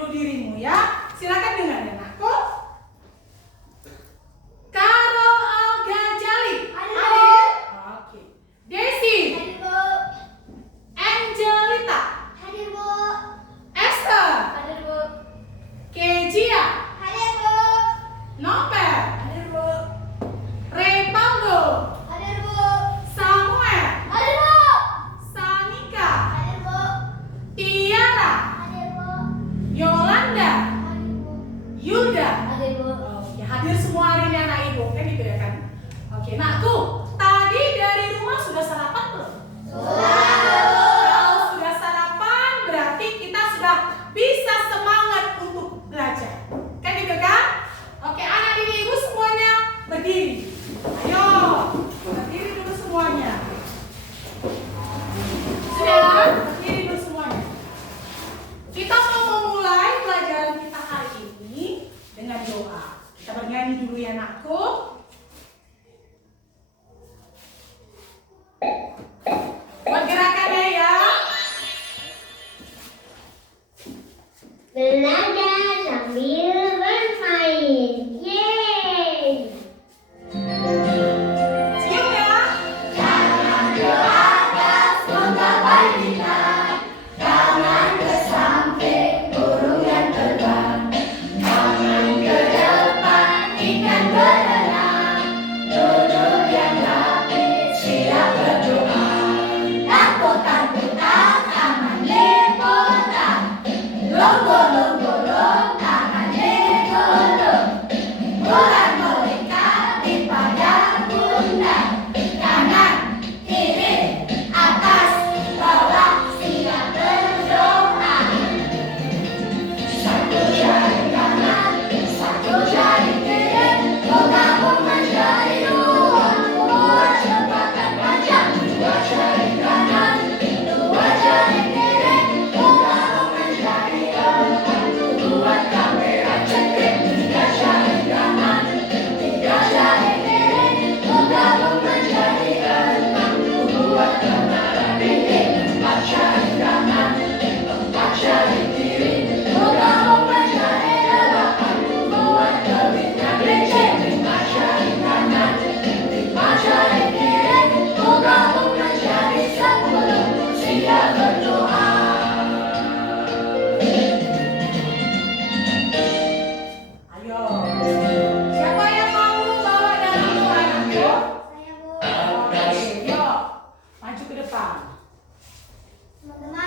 dulu dirimu ya. Silakan dengar ya anakku. Carol Al-Ghazali. Hadir. Oke. Desi. Hadir, Bu. Angelita. Hadir, Bu. Esther. Hadir, Bu. Kezia. Hadir, Bu. Noper. Hadir, Bu. Repaldo. Hadir, Bu. Samuel. Hadir, Bu. Sanika. Hadir, Bu. Tiara. Hadir, Bu. Yolanda. Hadir, Bu. Yuda. Hadir, Bu. Oke, hadir semua hari ini anak ibu, kan gitu ya kan? Oke, nah tuh, tadi dari rumah sudah sarapan belum? Kalau sudah sarapan, berarti kita sudah bisa semangat untuk belajar. Kan gitu kan? Oke, anak didik ibu semuanya berdiri. Ayo, berdiri dulu semuanya. Sudah? Berdiri dulu semuanya. Kita mau memulai pelajaran kita hari ini dengan doa. Kita bernyanyi dulu ya anakku. Buat gerakannya ya. Belajar sambil bermain. Yeay. Cium ya. Jangan ke atas, menggapai bintang. Jangan ke samping, burung yang terbang. Jangan ke depan, ikan berenang. Duduk yang rapi, siap berdoa. Tampuk-tampukan, tangan liputan. Longgo-longgo-long, tangan digulung. Bulan melingkar di padang bunda. Kanan, kiri, atas, bawah, siap berdoa. Satu jari kanan, satu jari kiri, menggabung menjadi dua. Buat jembatan panjang, dua jari kanan, dua jari kiri, menggabung menjadi empat. Buat kamera cekik, tiga jari kanan, tiga jari kiri, menggabung menjadi enam. Buat kamera dinding, empat jari kanan, empat jari kiri, menggabung menjadi delapan. Buat telinga kelinci, lima jari kanan, lima jari kiri, menggabung menjadi 10. Siap berdoa. Ayo. Siapa yang mau bawa dalam doa anakku? Saya, Bu. Oke, yuk. Maju ke depan. Teman-teman,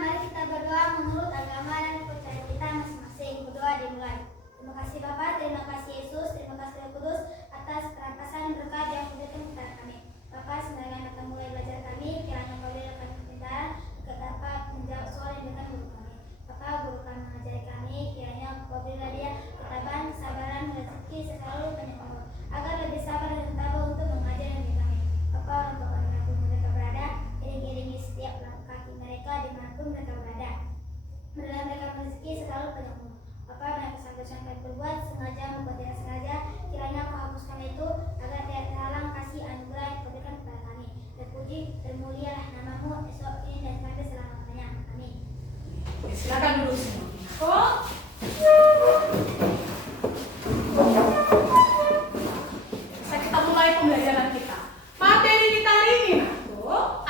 mari kita berdoa menurut agama dan kepercayaan kita masing-masing. Berdoa dimulai. Terima kasih Bapa, terima kasih Yesus, terima kasih Roh Kudus atas perampasan berkat yang diberikan kepada kami. Bapa, sebenarnya akan mulai belajar kami, kiranya Kau berikan kepintaran agar dapat menjawab soal yang diberikan guru kami. Bapa, gurukan mengajari kami, kiranya Kau berilah dia ketabahan, kesabaran, rezeki selalu penyembuhan, agar lebih sabar dan tabah untuk mengajar yang kami. Bapa, orang tua dimanapun mereka berada, iring-iringi setiap langkah kaki mereka dimanapun mereka berada. Berilah mereka rezeki selalu penuh. Apa yang kesanggupan berbuat sengaja maupun tidak sengaja, kiranya Kau hapuskan itu agar tidak terhalang kasih anugerah yang Kau berikan kepada kami. Terpuji, termulialah namamu esok ini dan sampai selama-lamanya. Amin. Oke, silakan dulu semua. Oh. Kita mulai pembelajaran kita. Materi kita hari ini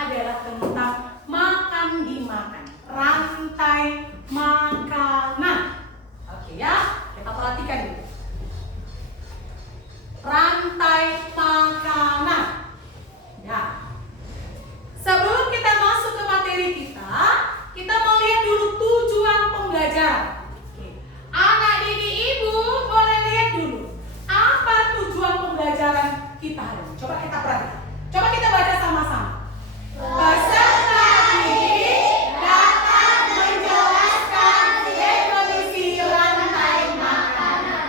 adalah tentang makan dimakan, rantai makanan. Oke ya, kita perhatikan dulu. Rantai makanan. Ya. Sebelum kita masuk ke materi kita mau lihat dulu tujuan pembelajaran. Oke. Anak didik ibu boleh lihat dulu apa tujuan pembelajaran kita hari ini. Coba kita perhatikan. Coba kita baca sama-sama. Peserta didik dapat menjelaskan definisi rantai makanan.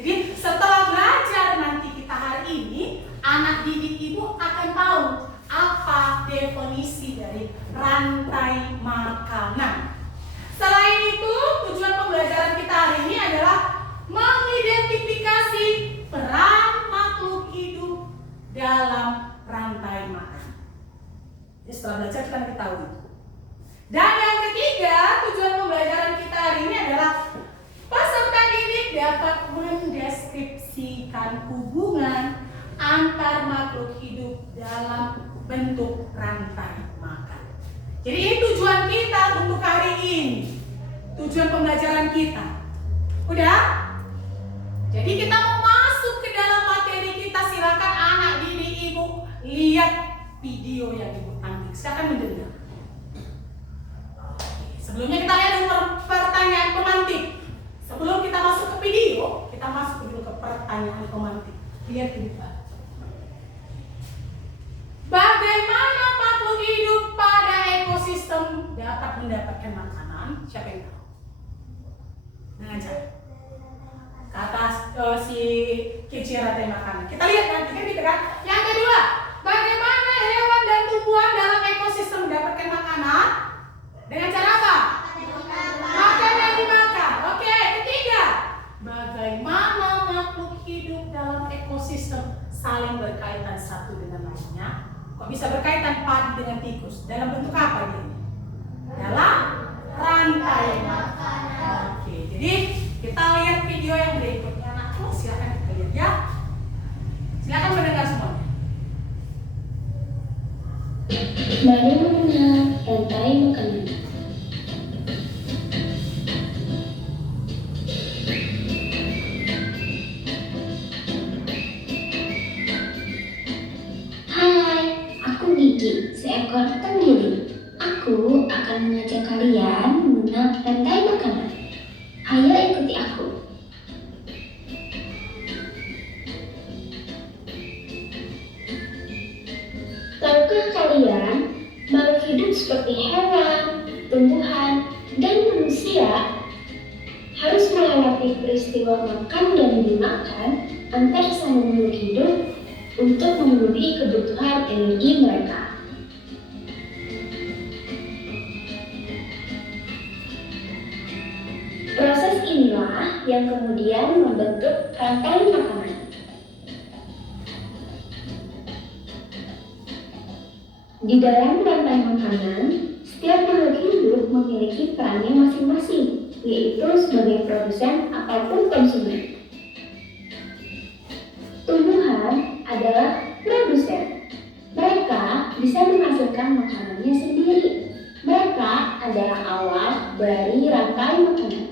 Jadi setelah belajar nanti kita hari ini, anak didik ibu akan tahu apa definisi dari rantai makanan. Selain itu, tujuan pembelajaran kita hari ini adalah mengidentifikasi peran makhluk hidup dalam rantai makan. Jadi setelah belajar kita nanti tahu itu. merupakan hubungan antar makhluk hidup dalam bentuk rantai makan. Jadi ini tujuan kita untuk hari ini. Tujuan pembelajaran kita. Udah? Jadi kita mau masuk ke dalam materi kita. Silakan anak, diri, ibu lihat video yang ibu ambil. Silakan mendengar. Sebelumnya kita lihat dulu pertanyaan pemantik. Sebelum kita masuk ke video, kita masuk dulu ke pertanyaan pemantik. Lihat dulu Pak. Bagaimana makhluk hidup pada ekosistem dapat mendapatkan makanan? Siapa yang tahu? Dengan cara ke atas si kecil rantai makanan. Kita lihat nanti kan gitu kan. Yang kedua, bagaimana hewan dan tumbuhan dalam ekosistem mendapatkan makanan? Dengan cara apa? Makan dan dimakan. Oke, ketiga, bagaimana makhluk hidup dalam ekosistem saling berkaitan satu dengan lainnya? Kok bisa berkaitan padi dengan tikus? Dalam bentuk apa dia? Dalam rantai makanan. Oke, jadi kita lihat video yang berikutnya. Anakku, silakan kita lihat ya. Silakan mendengar semuanya. Mari mengenal rantai makanan. Hai, aku Gigi, seekor tenggiri. Aku akan mengajak kalian mengenal rantai makanan. Ayo ikuti aku. Tahukah kalian, makhluk hidup seperti hewan, tumbuhan, dan manusia harus melewati peristiwa makan dan dimakan antar sama makhluk hidup untuk memenuhi kebutuhan energi mereka. Proses inilah yang kemudian membentuk rantai makanan. Di dalam rantai makanan, setiap makhluk hidup memiliki perannya masing-masing, yaitu sebagai produsen ataupun konsumen. Tumbuhan adalah produsen. Mereka bisa menghasilkan makanannya sendiri. Mereka adalah awal dari rantai makanan.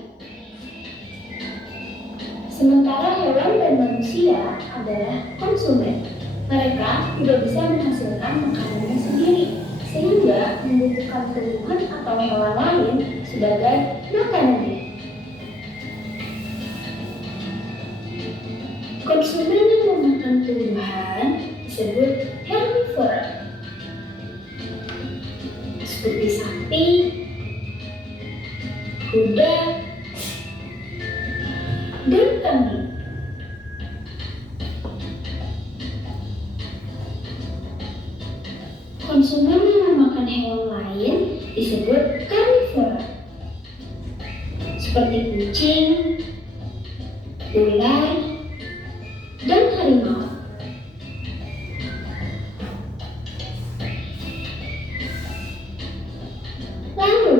Sementara hewan dan manusia adalah konsumen. Mereka tidak bisa menghasilkan makanannya sendiri, sehingga membutuhkan tumbuhan atau hewan lain sebagai makanannya. Konsumen yang memakan tumbuhan disebut herbivora, seperti sapi, kuda, dan kambing. Konsumen yang memakan hewan lain disebut karnivora, seperti kucing, ular, dan harimau. Lalu,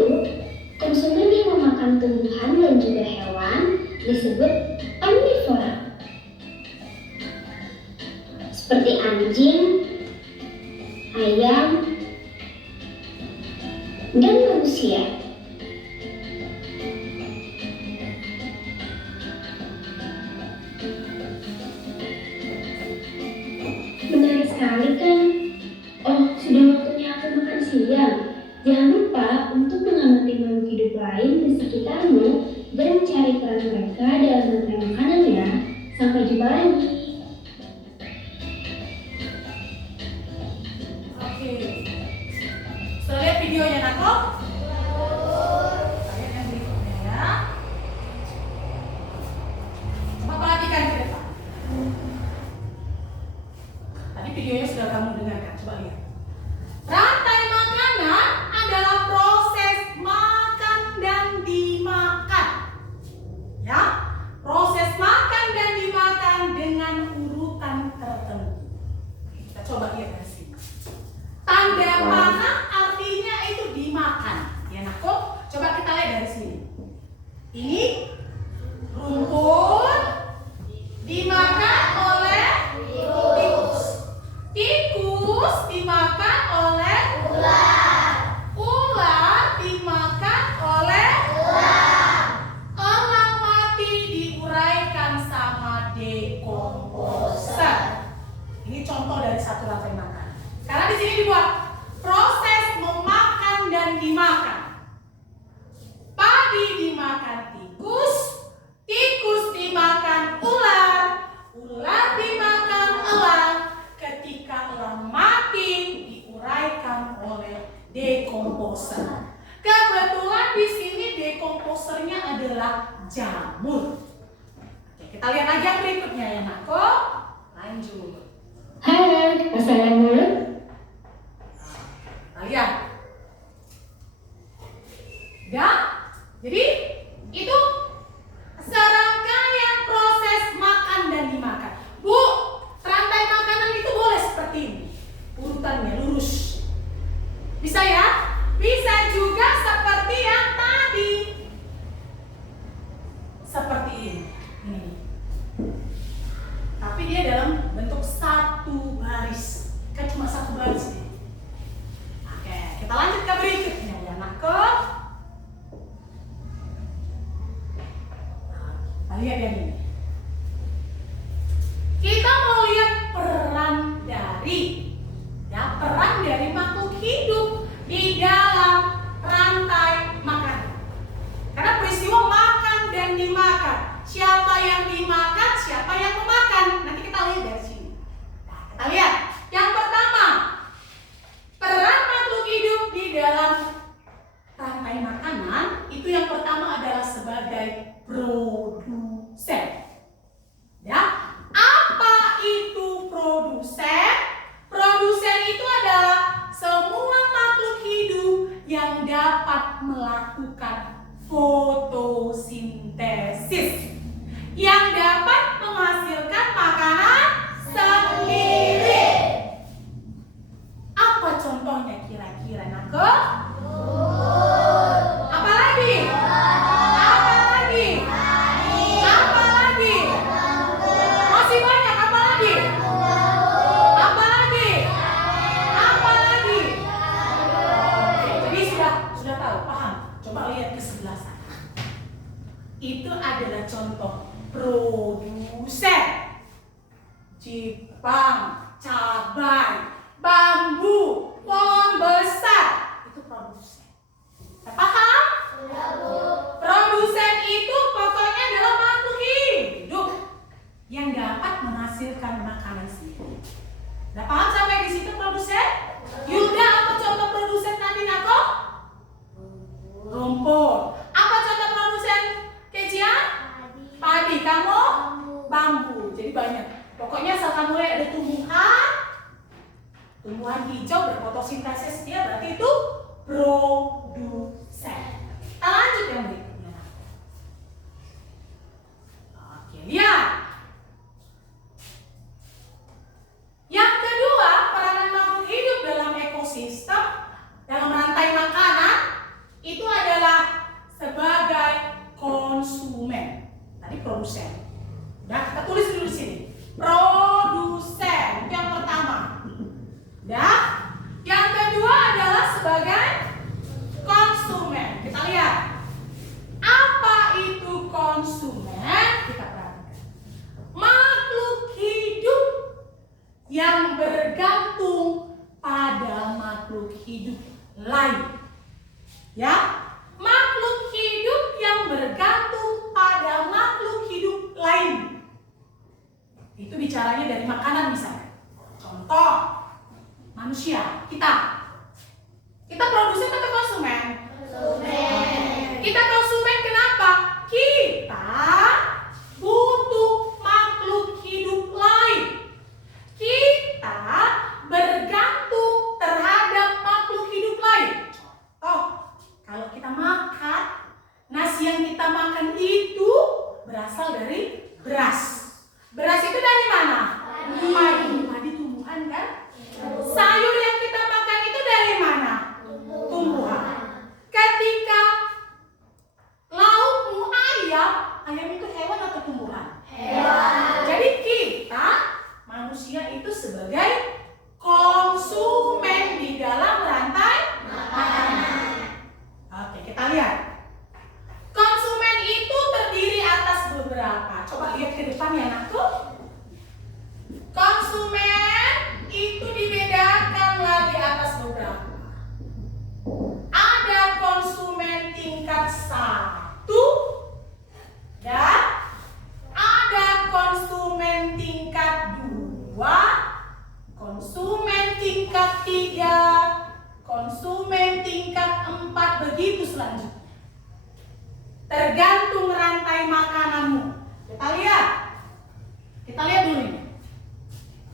konsumen yang memakan tumbuhan dan juga hewan disebut omnivora, seperti anjing, ayam, dan manusia. Menarik sekali kan? Oh, sudah waktunya aku makan siang. Jangan lupa untuk mengamati makhluk hidup lain di sekitarmu dan mencari peran mereka dalam rantai makanan ya. Sampai jumpa lagi. Oke. Sudah lihat videonya, Nako? Lihat yang berikutnya ya. Coba perhatikan ke depan. Tadi videonya sudah kamu dengarkan, coba lihat. Rantai makanan adalah proses makan dan dimakan. Ya, proses makan dan dimakan dengan urutan tertentu. Kita coba lihat dari sini. Tanda panah artinya itu dimakan. Ya, nah kok coba kita lihat dari sini. Ini rumput dimakan oleh dimakan. Padi dimakan tikus, tikus dimakan ular, ular dimakan elang. Ketika elang mati, diuraikan oleh dekomposer. Kebetulan di sini dekomposernya adalah jamur. Oke, kita lihat lagi yang berikutnya ya, Nako. Lanjut. Hai, assalamualaikum. Kita lihat. Ya, jadi itu serangkaian proses makan dan dimakan. Bu, rantai makanan itu boleh seperti ini. Urutannya lurus. Bisa ya? Bisa juga seperti yang tadi. Seperti ini. Ini. Tapi dia dalam bentuk satu baris. Kan cuma satu baris nih. Oke, kita lanjut ke berikutnya ya, Nako. Lihat yang ini. Kita mau lihat peran dari makhluk hidup di dalam rantai makanan. Karena peristiwa makan dan dimakan. Siapa yang dimakan, siapa yang memakan. Nanti kita lihat dari sini. Nah, kita lihat. Yang pertama, peran makhluk hidup di dalam rantai makanan itu yang pertama adalah sebagai produsen. Ya, apa itu produsen? Produsen itu adalah semua makhluk hidup yang dapat melakukan fotosintesis, yang dapat menghasilkan makanan sendiri. Apa contohnya kira-kira, Nako? Apa lagi? Masih banyak, apa lagi? Oke, jadi sudah tahu, paham? Coba lihat ke sebelah sana. Itu adalah contoh produsen. Jepang, cabai, bambu, pohon besar. Itu produsen. Paham? Produsen itu pokoknya adalah makhluk hidup yang dapat menghasilkan makanan sendiri. Nah, paham sampai di situ produsen? Yuda, apa contoh produsen tadi, Nako? Rumput. Apa contoh produsen Kejian? Padi. Kamu? Bambu. Jadi banyak. Pokoknya asalkan mulai ada tumbuhan hijau berfotosintesis, dia berarti itu produsen. Kita lanjut yang berikutnya. Oke, lihat. Yang kedua, peranan makhluk hidup dalam ekosistem, dalam rantai makanan, itu adalah sebagai konsumen. Tadi produsen. Udah, kita tulis dulu di sini. Produsen, itu yang pertama. Udah. Yang kedua adalah sebagai konsumen. Kita lihat. Apa itu konsumen? Kita perhatikan. Makhluk hidup yang bergantung pada makhluk hidup lain. Ya, makhluk hidup yang bergantung pada makhluk hidup lain. Itu bicaranya dari makanan misalnya. Contoh, manusia, kita produsen atau konsumen? Kita konsumen, kenapa? Kita butuh makhluk hidup lain. Kita bergantung terhadap makhluk hidup lain. Contoh, kalau kita makan, nasi yang kita makan itu berasal dari beras. Beras itu dari mana? Padi tumbuhan kan? Sayur yang kita makan itu dari mana? Tumbuhan. selanjutnya. Tergantung rantai makananmu. Kita lihat dulu ini.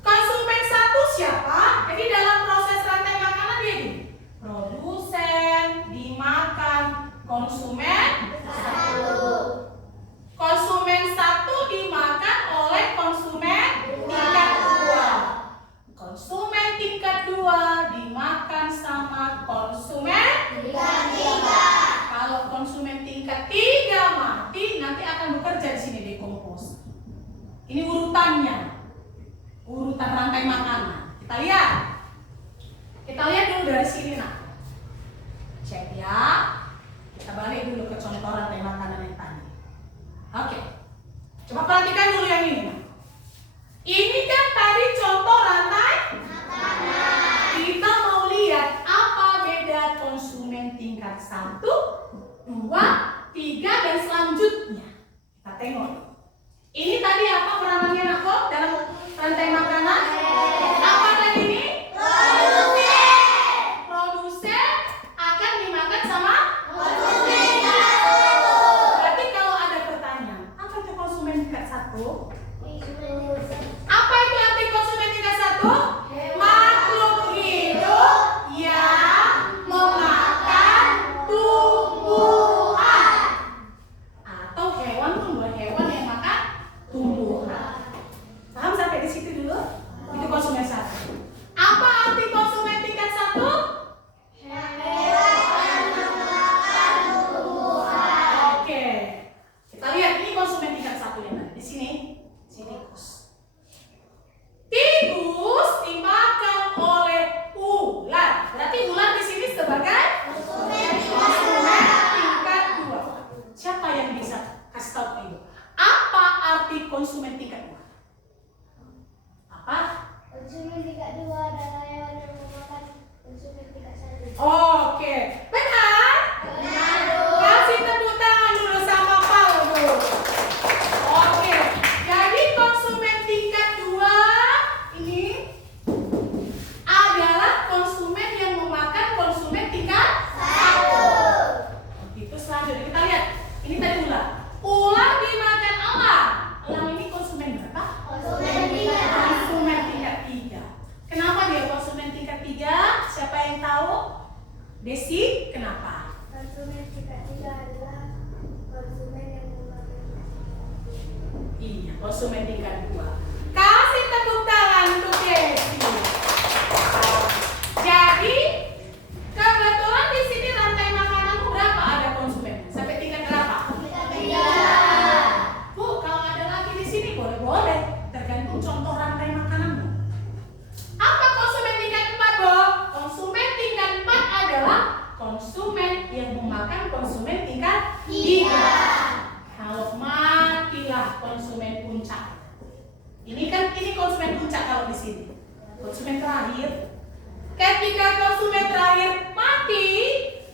Konsumen satu siapa? Jadi dalam proses rantai makanan dia gini. Produsen dimakan konsumen satu. Konsumen satu dimakan oleh konsumen tingkat 2. Konsumen tingkat 2 dimakan sama konsumen tingkat 3. Kalau konsumen tingkat 3 mati, nanti akan bekerja di sini dekompos. Ini urutannya. Urutan rantai makanan. Kita lihat dulu dari sini nak. Cek ya. Kita balik dulu ke contoh rantai makanan yang tadi. Oke. Coba perhatikan dulu yang ini. Ini kan tadi contoh rantai makanan. Kita mau lihat apa beda konsumen tingkat 1, 2, 3 dan selanjutnya. Kita tengok. Ini tadi apa peranannya nak dalam rantai makanan? Apa tadi ini? Produsen akan dimakan sama konsumen. Berarti kalau ada pertanyaan, apa itu konsumen tingkat 1? Apa itu arti konsumen tingkat 1? Makhluk hidup yang memakan tumbuhan. Atau tumbuhan yang makan tumbuhan. Paham sampai di situ dulu? Itu konsumen 1. Apa arti konsumen tingkat 1? Oke. Kita lihat ini konsumen tingkat 1 yang ada di sini. Tikus. Tikus dimakan oleh ular. Berarti ular di sini sebagai konsumen tingkat 2. Siapa yang bisa kasih tahu ke Ibu? Apa arti konsumen tingkat 2? Apa? Konsumen tingkat 2 adalah hewan yang memakan konsumen tingkat 1. Oke, benar? Benar. Kasih tepuk tangan dulu sama Paulo. Oke, jadi konsumen tingkat 2 ini adalah konsumen yang memakan konsumen tingkat 1. Itu selanjutnya kita lihat. Ini tadi ular. Ular dimakan elang. Elang ini konsumen berapa? Konsumen tingkat 3. Konsumen tingkat 3. Kenapa dia konsumen tingkat 3? Siapa yang tahu? Desi, kenapa? Konsumen tingkat 3 adalah konsumen yang memakan. Iya, konsumen tingkat 2. Kasih tepuk tangan untuk Desi. Jadi, kebetulan di sini rantai makananmu berapa ada konsumen? Sampai tingkat berapa? Tingkat 3. Bu, kalau ada lagi di sini boleh-boleh, tergantung contoh rantai makananmu. Apa konsumen tingkat 4, Bu? Konsumen tingkat 4 adalah konsumen yang memakan konsumen tingkat 3. Kalau matilah konsumen puncak. Ini konsumen puncak kalau di sini. Konsumen terakhir. Ketika konsumen terakhir mati,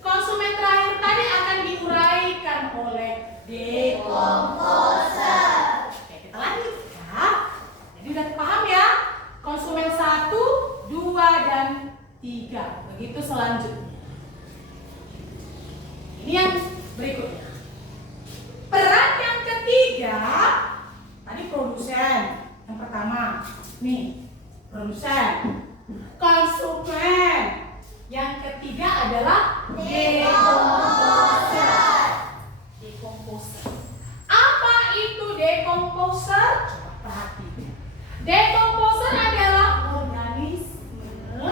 konsumen terakhir tadi akan diuraikan oleh dekomposer. Oke, kita lanjut ya. Jadi udah paham ya? Konsumen 1, 2 dan 3. Begitu selanjutnya. Ini yang berikutnya. Peran yang ketiga, tadi produsen. Yang pertama, nih, produsen. Konsumen. Yang ketiga adalah dekomposer. Dekomposer. Apa itu dekomposer? Coba perhatikan. Dekomposer adalah organisme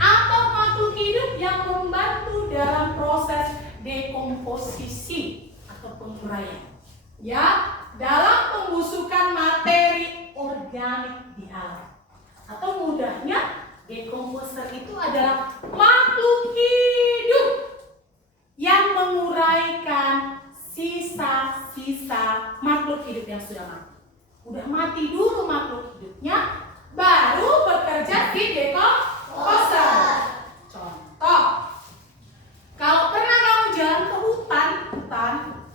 atau makhluk hidup yang membantu dalam proses dekomposisi atau penguraian. Ya, dalam pembusukan materi organik di alam. Atau mudahnya, dekomposer itu adalah makhluk hidup yang menguraikan sisa-sisa makhluk hidup yang sudah mati. Udah mati dulu makhluk hidupnya, baru bekerja di dekomposer. Contoh, kalau pernah kamu jalan ke hutan,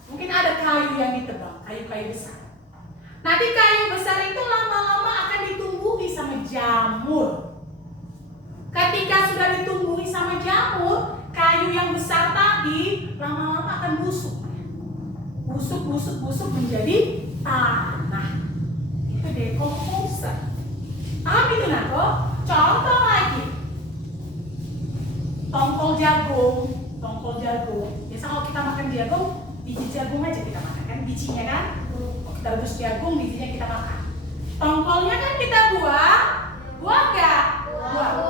mungkin ada kayu yang ditebang, kayu-kayu besar. Nanti kayu besar itu lama-lama akan ditumbuhi sama jamur. Ketika sudah ditumbuhi sama jamur, kayu yang besar tadi padi lama-lama akan busuk. Busuk menjadi tanah. Itu dekomposer. Paham itu Nako? Contoh lagi. Tongkol jagung. Biasa kalau kita makan jagung, biji jagung aja kita makan kan, bijinya kan? Kita rebus jagung, bijinya kita makan. Tongkolnya kan kita buang nggak? Buang.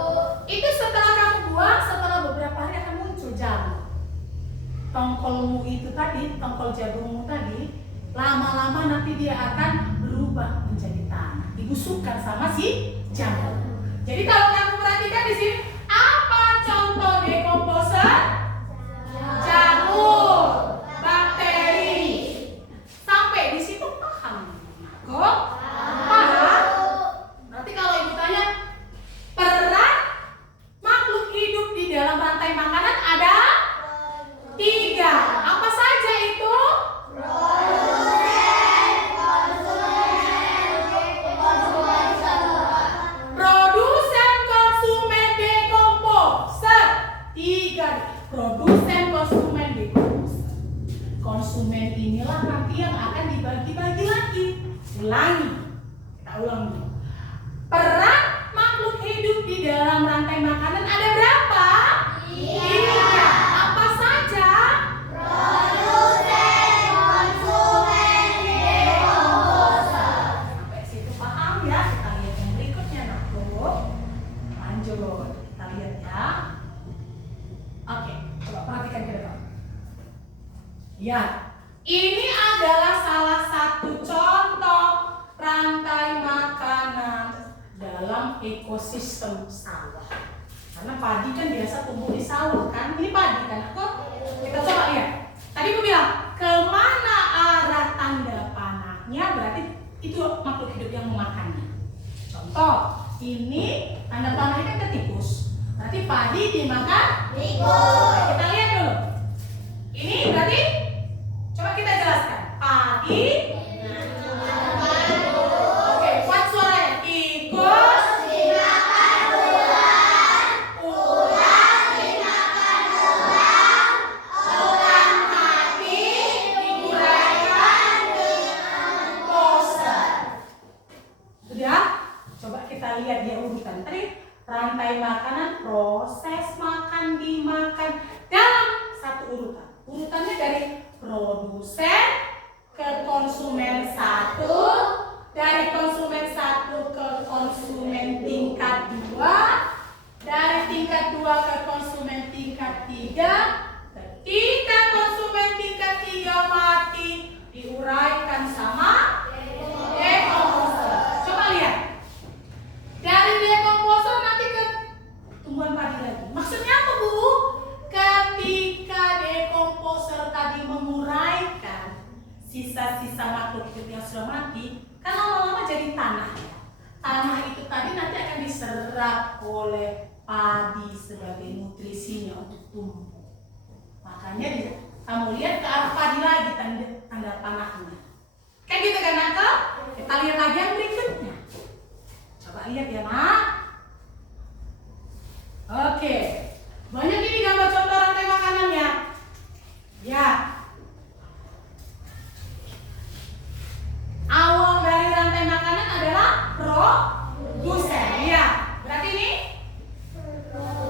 Itu setelah kamu buang, setelah beberapa hari akan muncul jagung. Tongkolmu itu tadi, tongkol jagungmu tadi, lama-lama nanti dia akan berubah menjadi tanah, dibusukkan sama si jagung. Jadi kalau kamu perhatikan di sini, apa contoh dekomposer? Jamur, bakteri. Sampai di situ paham? Kok? Paham? Nanti kalau ibu tanya, peran makhluk hidup di dalam rantai makanan ada 3. Apa saja itu? Produsen, konsumen, dekomposer. 3. Produsen, konsumen, dekomposer. Konsumen inilah nanti yang akan dibagi-bagi lagi. Ulangi. Kita ulang dulu. Peran makhluk hidup di dalam rantai makanan ada berapa? 3. Apa saja? Produsen, konsumen, dekomposer. Sampai situ paham ya? Kita lihat yang berikutnya, Nakku. Lanjut, kita lihat ya. Oke, coba perhatikan ke depan. Ya, ini adalah salah satu contoh rantai makanan dalam ekosistem sawah. Karena padi kan biasa tumbuh di sawah kan? Ini padi kan? Kita coba lihat. Tadi aku bilang, kemana arah tanda panahnya? Berarti itu makhluk hidup yang memakannya. Contoh, ini tanda panahnya kan ke tikus. Berarti padi dimakan tikus. Kita lihat dulu. Ini berarti, coba kita jelaskan. Padi. Oke, kuat suaranya. Tikus. Lihat dia urutan tadi, rantai makanan, proses makan, dimakan dalam satu urutan. Urutannya dari produsen ke konsumen 1, dari konsumen 1 ke konsumen tingkat 2, dari tingkat 2 ke konsumen tingkat 3. Ketika konsumen tingkat 3 mati, diuraikan sama dekomposer. Coba lihat. Dari dekomposer nanti ke tumbuhan padi lagi. Maksudnya apa, Bu? Ketika dekomposer tadi menguraikan sisa-sisa makhluk hidup yang sudah mati, kan lama-lama jadi tanah. Tanah itu tadi nanti akan diserap oleh padi sebagai nutrisinya untuk tumbuh. Makanya kamu lihat ke arah padi lagi tanda panahnya. Kayak gitu kan, Nakal? Kita lihat lagi yang berikutnya. Coba lihat ya, Mak. Oke. Banyak ini gambar contoh rantai makanannya. Ya. Awal dari rantai makanan adalah produsen. Ya. Berarti ini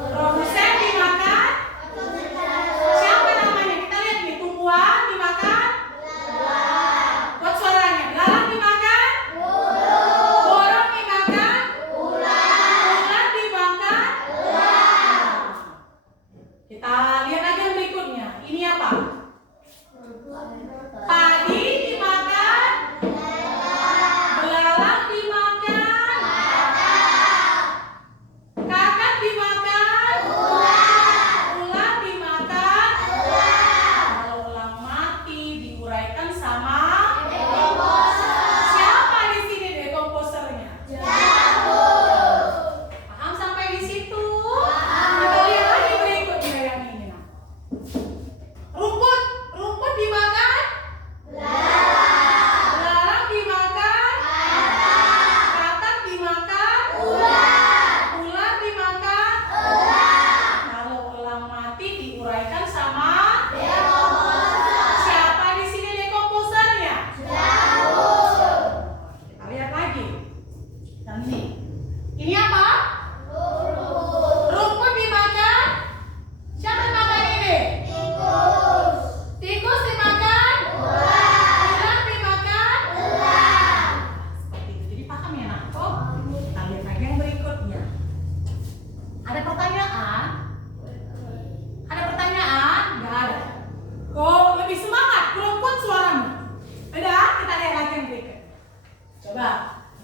produsen dimakan. Siapa namanya? Kita lihat nih, tumbuhan dimakan. Buat suaranya. Belalang dimakan. Borong dimakan. Ular dimakan. Kita lihat lagi yang berikutnya. Ini apa? Padi dimakan. Belalang dimakan. Kakak dimakan. Ular dimakan. Kalau ulang mati diuraikan sama siapa di sini dekomposernya? Paham sampai di situ? Kita lihat lagi berikutnya yang ini. Rumput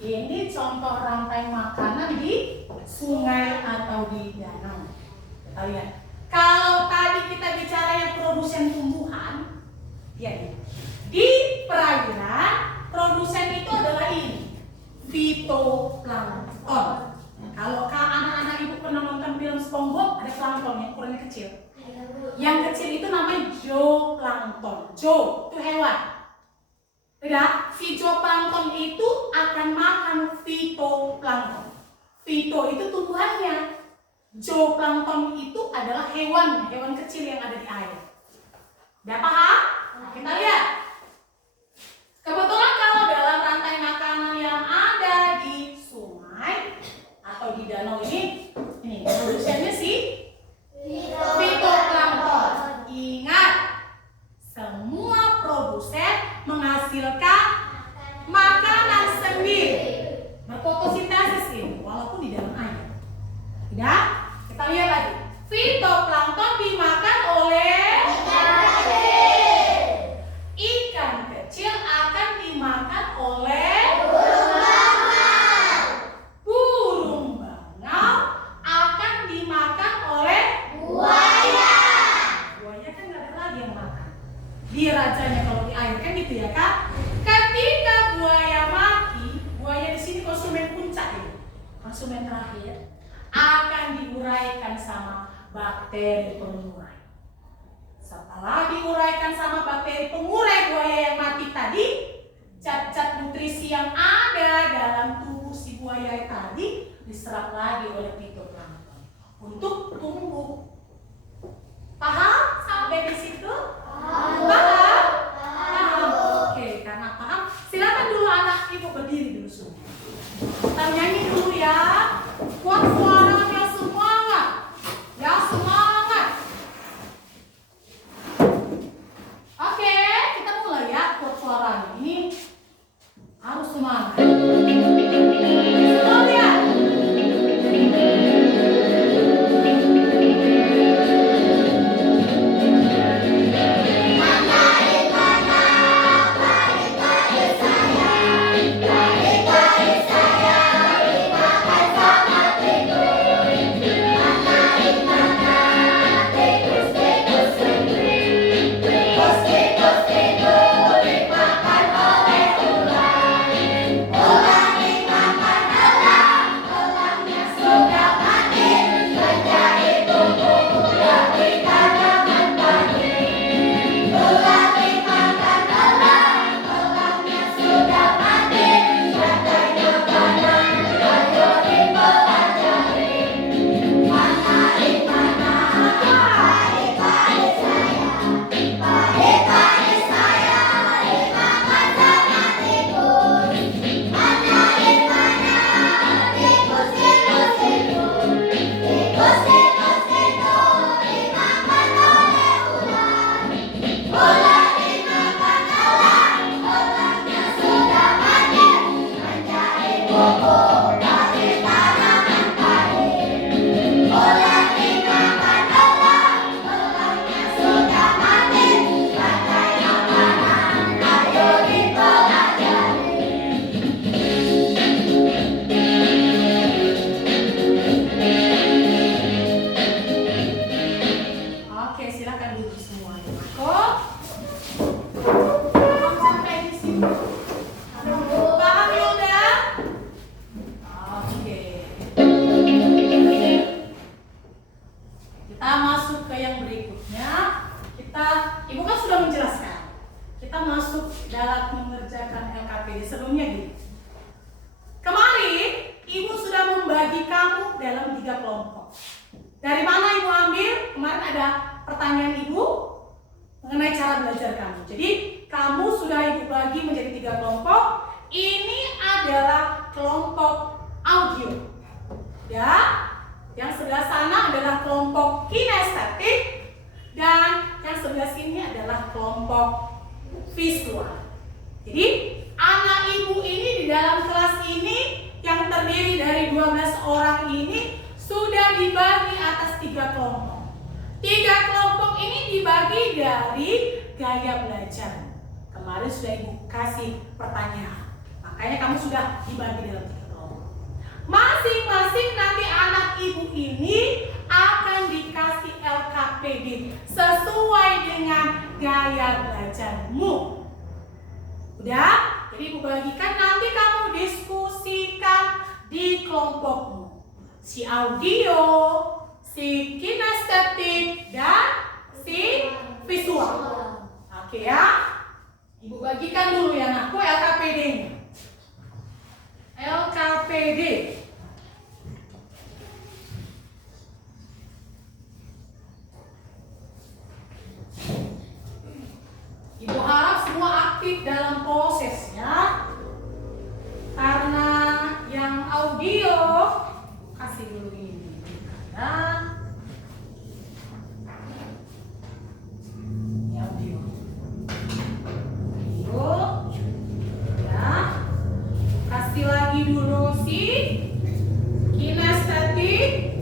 Ini contoh rantai makanan di sungai atau di danau. Kita lihat. Kalau tadi kita bicara yang produsen tumbuhan, ya, di perairan produsen itu adalah ini, fitoplankton. Kalau anak-anak ibu pernah nonton film SpongeBob, ada plankton yang ukurannya kecil. Yang kecil itu namanya zooplankton. Zoo itu hewan. Udah, si zooplankton itu akan makan fitoplankton. Fito itu tumbuhannya. Zooplankton itu adalah hewan kecil yang ada di air. Udah paham? Nah, kita lihat. Kebetulan kalau dalam rantai makanan yang ada di sungai atau di danau ini produsennya sih fitoplankton. Ingat, semua produsen menghasilkan makanan sendiri, berfotosintesis ini, walaupun di dalam air. Tidak? Kita lihat lagi. Fitoplankton dimakan oleh ikan kecil, akan dimakan oleh burung bangau, akan dimakan oleh buaya. Buaya kan nggak ada lagi yang makan. Dia rajanya kalau di air kan gitu ya kan? Ketika buaya mati, buaya di sini konsumen puncak ya, konsumen terakhir, akan diuraikan sama bakteri pengurai. Setelah diuraikan sama bakteri pengurai buaya yang mati tadi, zat-zat nutrisi yang ada dalam tubuh si buaya tadi diserap lagi oleh fitoplankton untuk tumbuh. Paham sampai di situ? Paham? Paham. Oke, karena paham, silakan dulu anak ibu berdiri dulu semua. Kita nyanyi dulu ya. Kuat suaranya semangat. Ya, semangat. Oke, kita mulai ya kuat suaranya. Ini harus semangat. Semua lihat. Makanya kamu sudah dibagi dalam 3 kelompok. Masing-masing nanti anak ibu ini akan dikasih LKPD sesuai dengan gaya belajarmu. Udah? Jadi ibu bagikan, nanti kamu diskusikan di kelompokmu. Si audio, si kinestetik, dan si visual. Oke ya? Ibu bagikan dulu ya anakku LKPD-nya. LKPD. Ibu harap semua aktif dalam proses ya. Karena yang audio kasih dulu ini. Nah, ini audio. Ya. Kasih lagi dulu si kinestetik.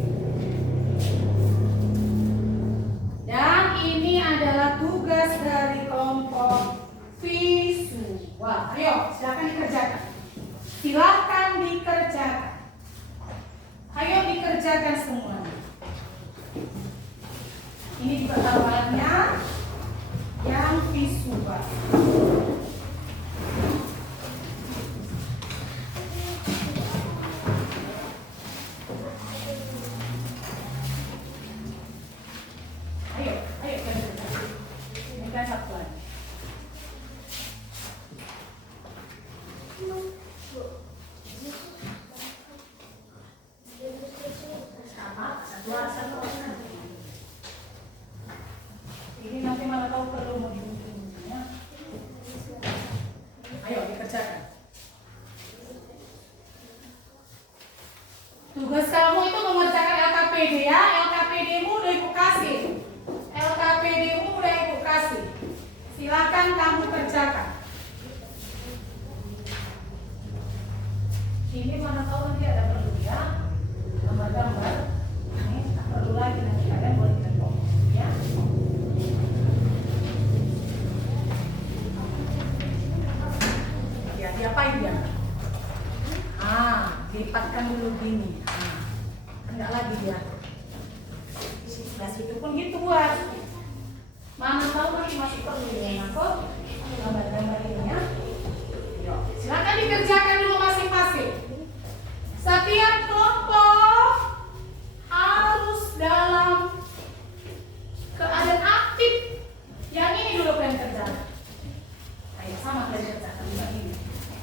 Dan ini adalah tugas dari kelompok visual. Ayo, silakan dikerjakan. Silakan dikerjakan. Ayo dikerjakan semuanya. Ini juga tawarannya yang visual. Ayo kerjakan. Ini kan satu lagi. Ini nanti malah tahu perlu mau diuntung-untungnya. Ayo dikerjakan. Tugas kamu itu mengerjakan LKPD ya. LKPD-mu udah ibu kasih. LKPD-mu udah ibu kasih. Silakan kamu kerjakan. Ini mana tahu nanti ada perlu ya. Gambar-gambar. Ini tak perlu lagi, nanti kalian boleh ketemu ya. Ya, diapain dia? Dilipatkan dulu gini. Enggak lagi dia. Nah, itu pun gitu buat. Mana tahu nanti masih perlu ya, aku gambar-gambar ini ya. Yuk, silakan dikerjakan dulu masing-masing. Setiap kelompok harus dalam keadaan aktif. Yang ini dulu kalian kerjakan. Ayo sama kalian kerjakan juga ini.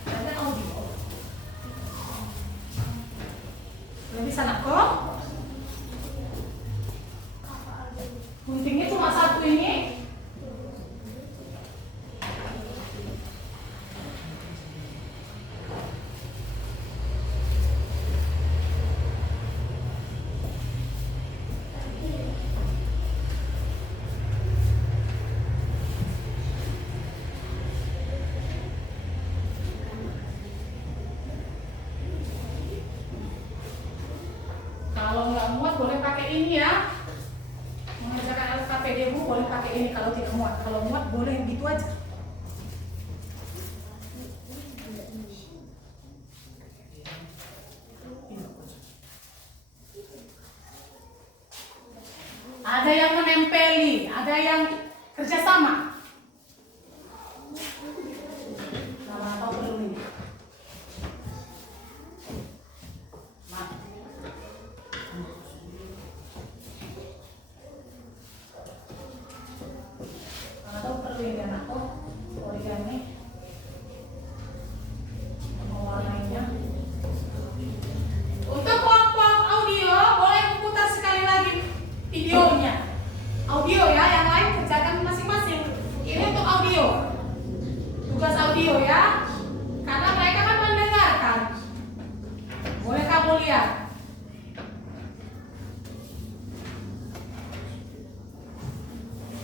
Kalian audio. Belum bisa nak kok? Guntingnya cuma satu ini. Kalau nggak muat boleh pakai ini ya. Mengerjakan LKPD-mu boleh pakai ini kalau tidak muat. Kalau muat boleh gitu aja. Ada yang menempeli, ada yang kerjasama. Nah, atau perlu ini. Atau perlu ini aku origami mewarnainya. Untuk kelompok audio boleh putar sekali lagi videonya. Audio ya, yang lain kerjakan masing-masing. Ini untuk audio. Tugas audio ya. Karena mereka kan mendengarkan. Boleh kamu lihat.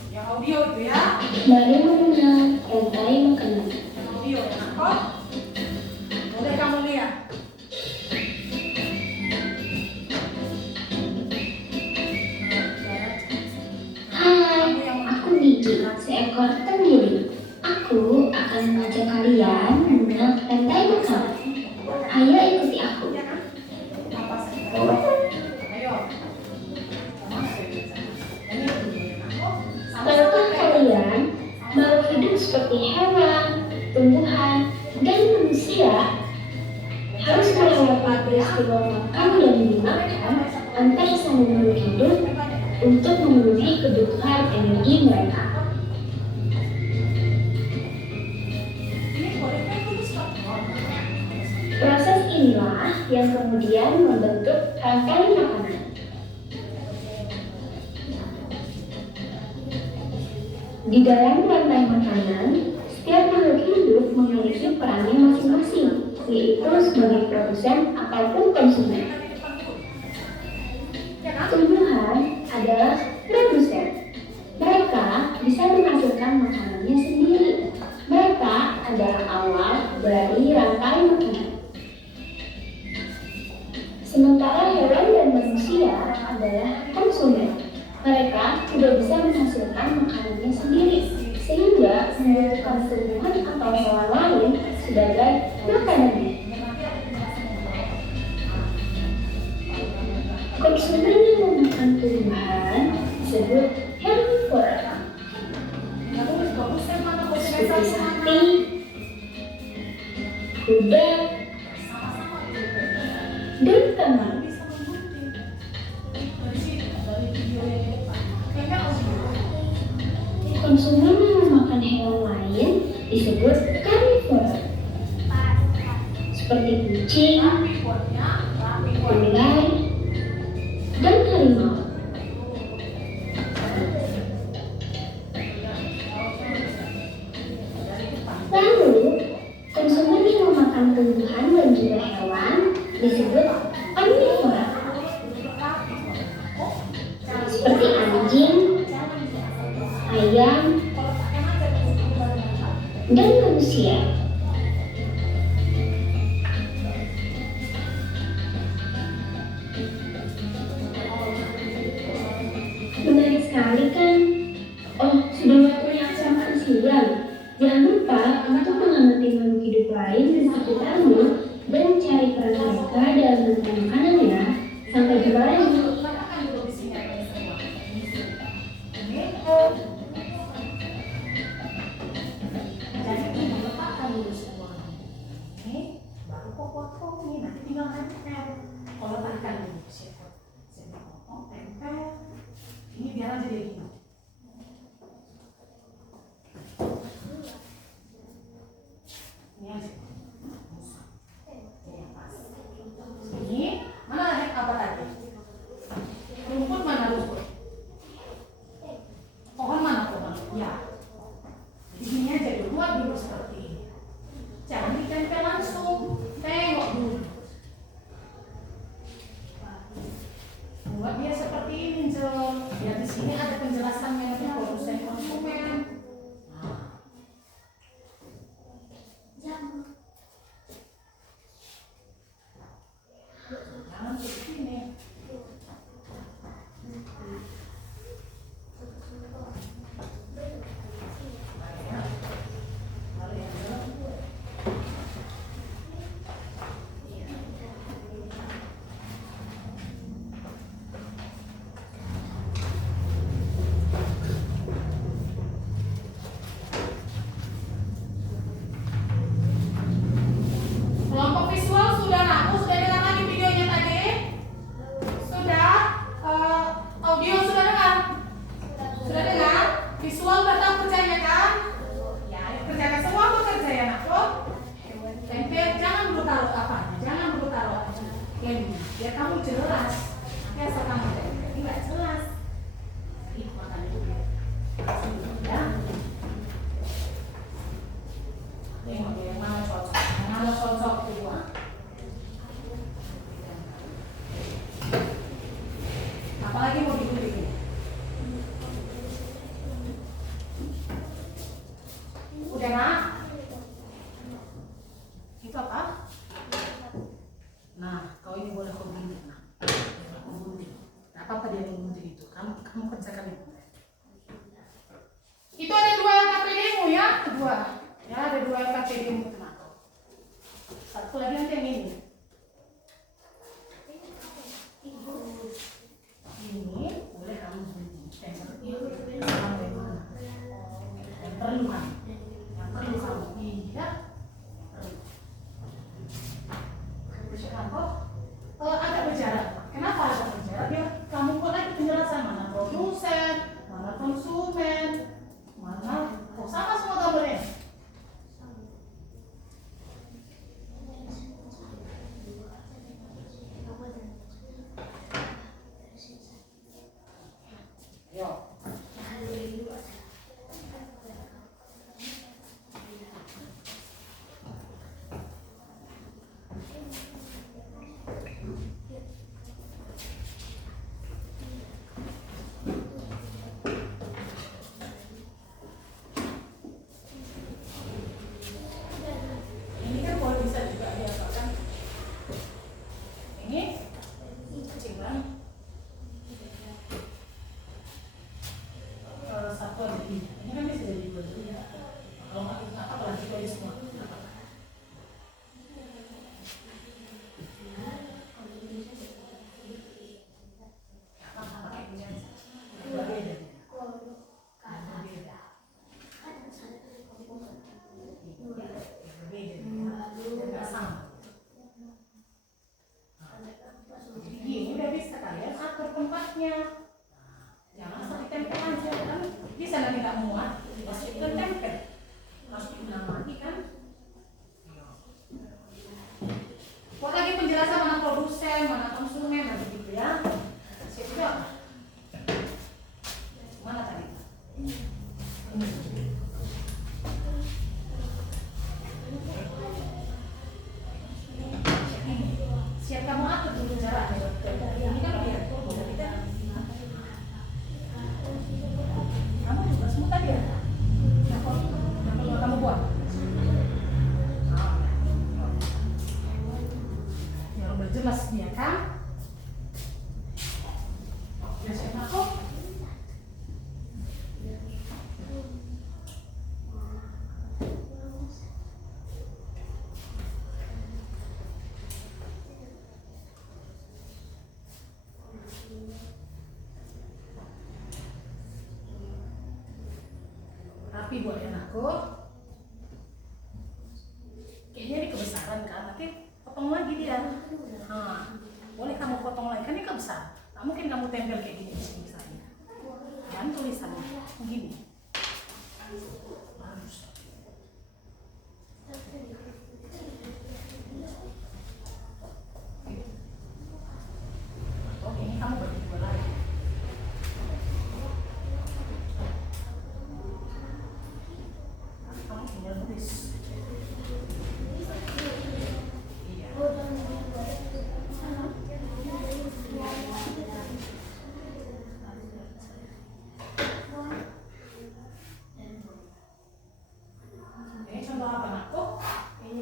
Yang audio itu ya. Baru mengenal rantai makanan. Yang audio ya, kok. Boleh kamu lihat. Hai, aku Gigi, seekor tenggiri. Aku akan mengajak kalian mengenal rantai makanan. sana. Ayo ikuti aku. Tahukah kalian, makhluk hidup seperti hewan, tumbuhan, dan manusia harus melewati peristiwa makan dan dimakan antar sama makhluk hidup untuk memenuhi kebutuhan energi mereka. Proses inilah yang kemudian membentuk rantai makanan. Di dalam rantai makanan, setiap makhluk hidup memiliki perannya masing-masing, yaitu sebagai produsen ataupun konsumen. Tumbuhan adalah produsen. Mereka bisa menghasilkan makanannya sendiri. Mereka adalah awal dari rantai makanan. Sementara hewan dan manusia adalah konsumen. Mereka tidak bisa menghasilkan makanannya sendiri, sehingga membutuhkan tumbuhan atau hewan lain sebagai makanannya. Konsumen yang memakan tumbuhan disebut herbivora, seperti sapi, kuda, dan kambing. Konsumen yang memakan hewan lain disebut karnivora, seperti kucing, ular, dan harimau. Lalu, konsumen yang memakan tumbuhan dan juga hewan disebut omnivora, seperti anjing, ayam, dan manusia. Menarik sekali kan? Oh, sudah waktunya aku makan siang. Jangan lupa untuk mengamati makhluk hidup lain di sekitarmu dan cari peran mereka dalam rantai makanan ya. Sampai jumpa lagi. Baru kok potong nih, nanti tinggal tempel. Kalau letakkan dulu, siap potong, tempel. Ini biar aja dia gini. Ini aja. Ini pas. Ini mana apa tadi? Rumput mana rumput? Pohon mana pohon? Ya. Jadi gini aja dulu, buat dulu seperti ini. Jangan ditempel langsung, tengok dulu. Buat dia seperti ini, Jel. Ya di sini ada penjelasannya untuk produsen konsumen. Nah. Jangan seperti ini. Kelompok visual sudah naku, sudah dengar lagi videonya tadi? Sudah? Audio sudah dengar? Sudah dengar? Visual datang percaya kan? Ya, kerjakan semua bekerja ya nakku. Tempel, jangan dulu taruh apanya, jangan dulu taruh lem, biar kamu jelas. Ya, asal kamu tempel, ini nggak jelas. Ih, makanya dulu ya. Tengok dia yang mana cocok, yang mana cocok kedua. Apalagi mau dikulik. Udah nak? Itu apa? Nah, kau ini boleh kau gunting. Nah, kau gunting. Tidak apa-apa dia menggunting itu. Kamu kerjakan itu. Itu ada 2 LKPD-mu ya, kedua. Ya, ada 2 LKPD-mu teman. perlu kan? Yang perlu kamu. Iya. Kok agak berjarak. Kenapa agak berjarak? Biar kamu kok lagi penjelasan mana produsen, mana konsumen, mana sama semua gambarnya. Yo. Ini kan boleh bisa juga diapakan. Ini cinglang. Satuan ini kan bisa jadi dua. Kalau nggak apa lagi tulis semua. Ini udah bisa kalian atur tempatnya. Jangan asal ditempel aja kan. Bisa nanti nggak muat, pasti ditempel. Harus diulang lagi kan. Buat lagi penjelasan mana produsen, mana konsumen, mana gitu ya. Siap juga. Mana tadi? Siap kamu atur dulu jaraknya. Ini kan udah diatur, udah tidak. Kamu juga semua tadi ya? Yang perlu kamu buat. Yang udah jelas dia kan? Ya siapa kok? Rapi buat anakku. Kayaknya ini kebesaran kan, nanti potong lagi dia. Boleh kamu potong lagi, kan ini kebesar. Nah, mungkin kamu tempel kayak gini di sini misalnya. Dan tulisannya begini. Harus. Oke, ini kamu bagi dua lagi. Kamu tinggal tulis. Iya. Ini contoh apa anakku? Ini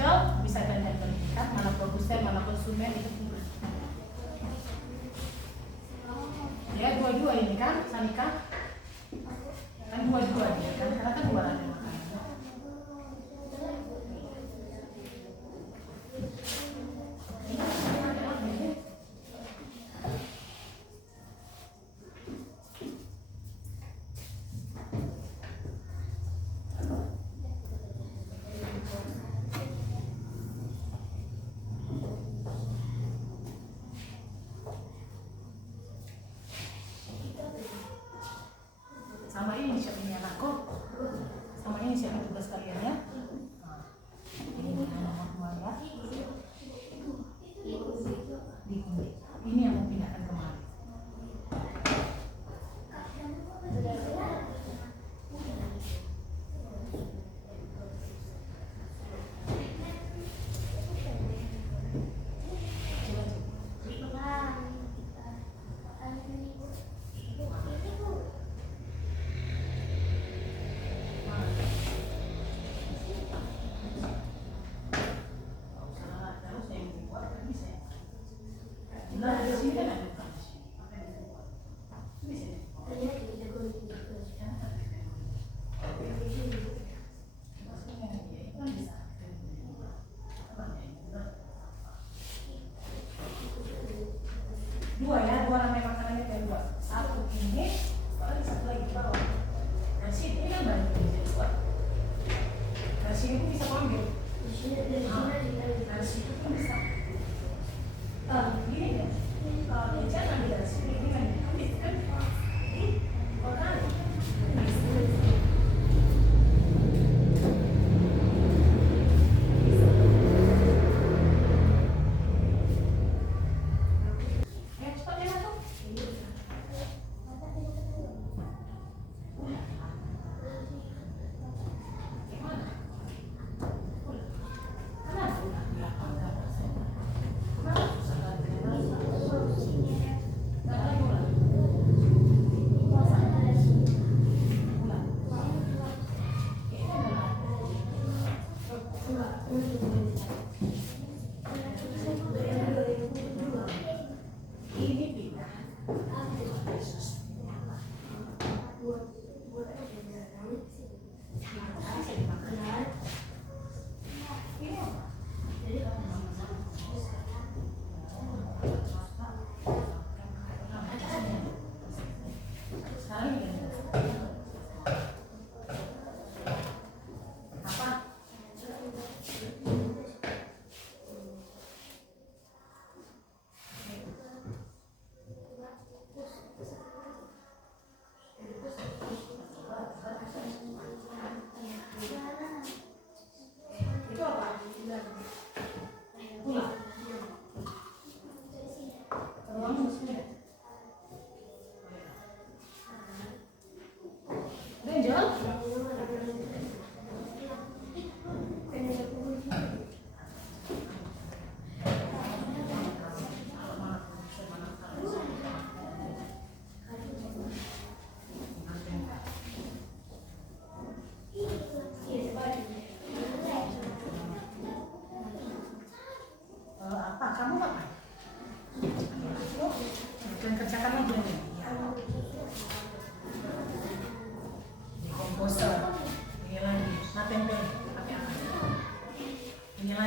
Angel bisa banyak kan, mana produsen, mana konsumen itu pun. Ya dua-dua ini kan, Sanika kan dua-dua ya kan, karena kan dua ada makanan. Sama ini siapin anakku, sama ini siapin tugas kalian ya. Nah, ini nomor 2 ya. Ini yang mau pindahkan kemari. Nah, di sini kan ada. Di sini. Dua ya, dua ramai makanannya kayak dua. Satu ini, satu lagi di bawah. Nasi ini kan banyak bisa dua. Nasi itu bisa ambil. Nasi itu pun bisa. Gini ya, jangan di nasi ini kan ambil kan. Orang.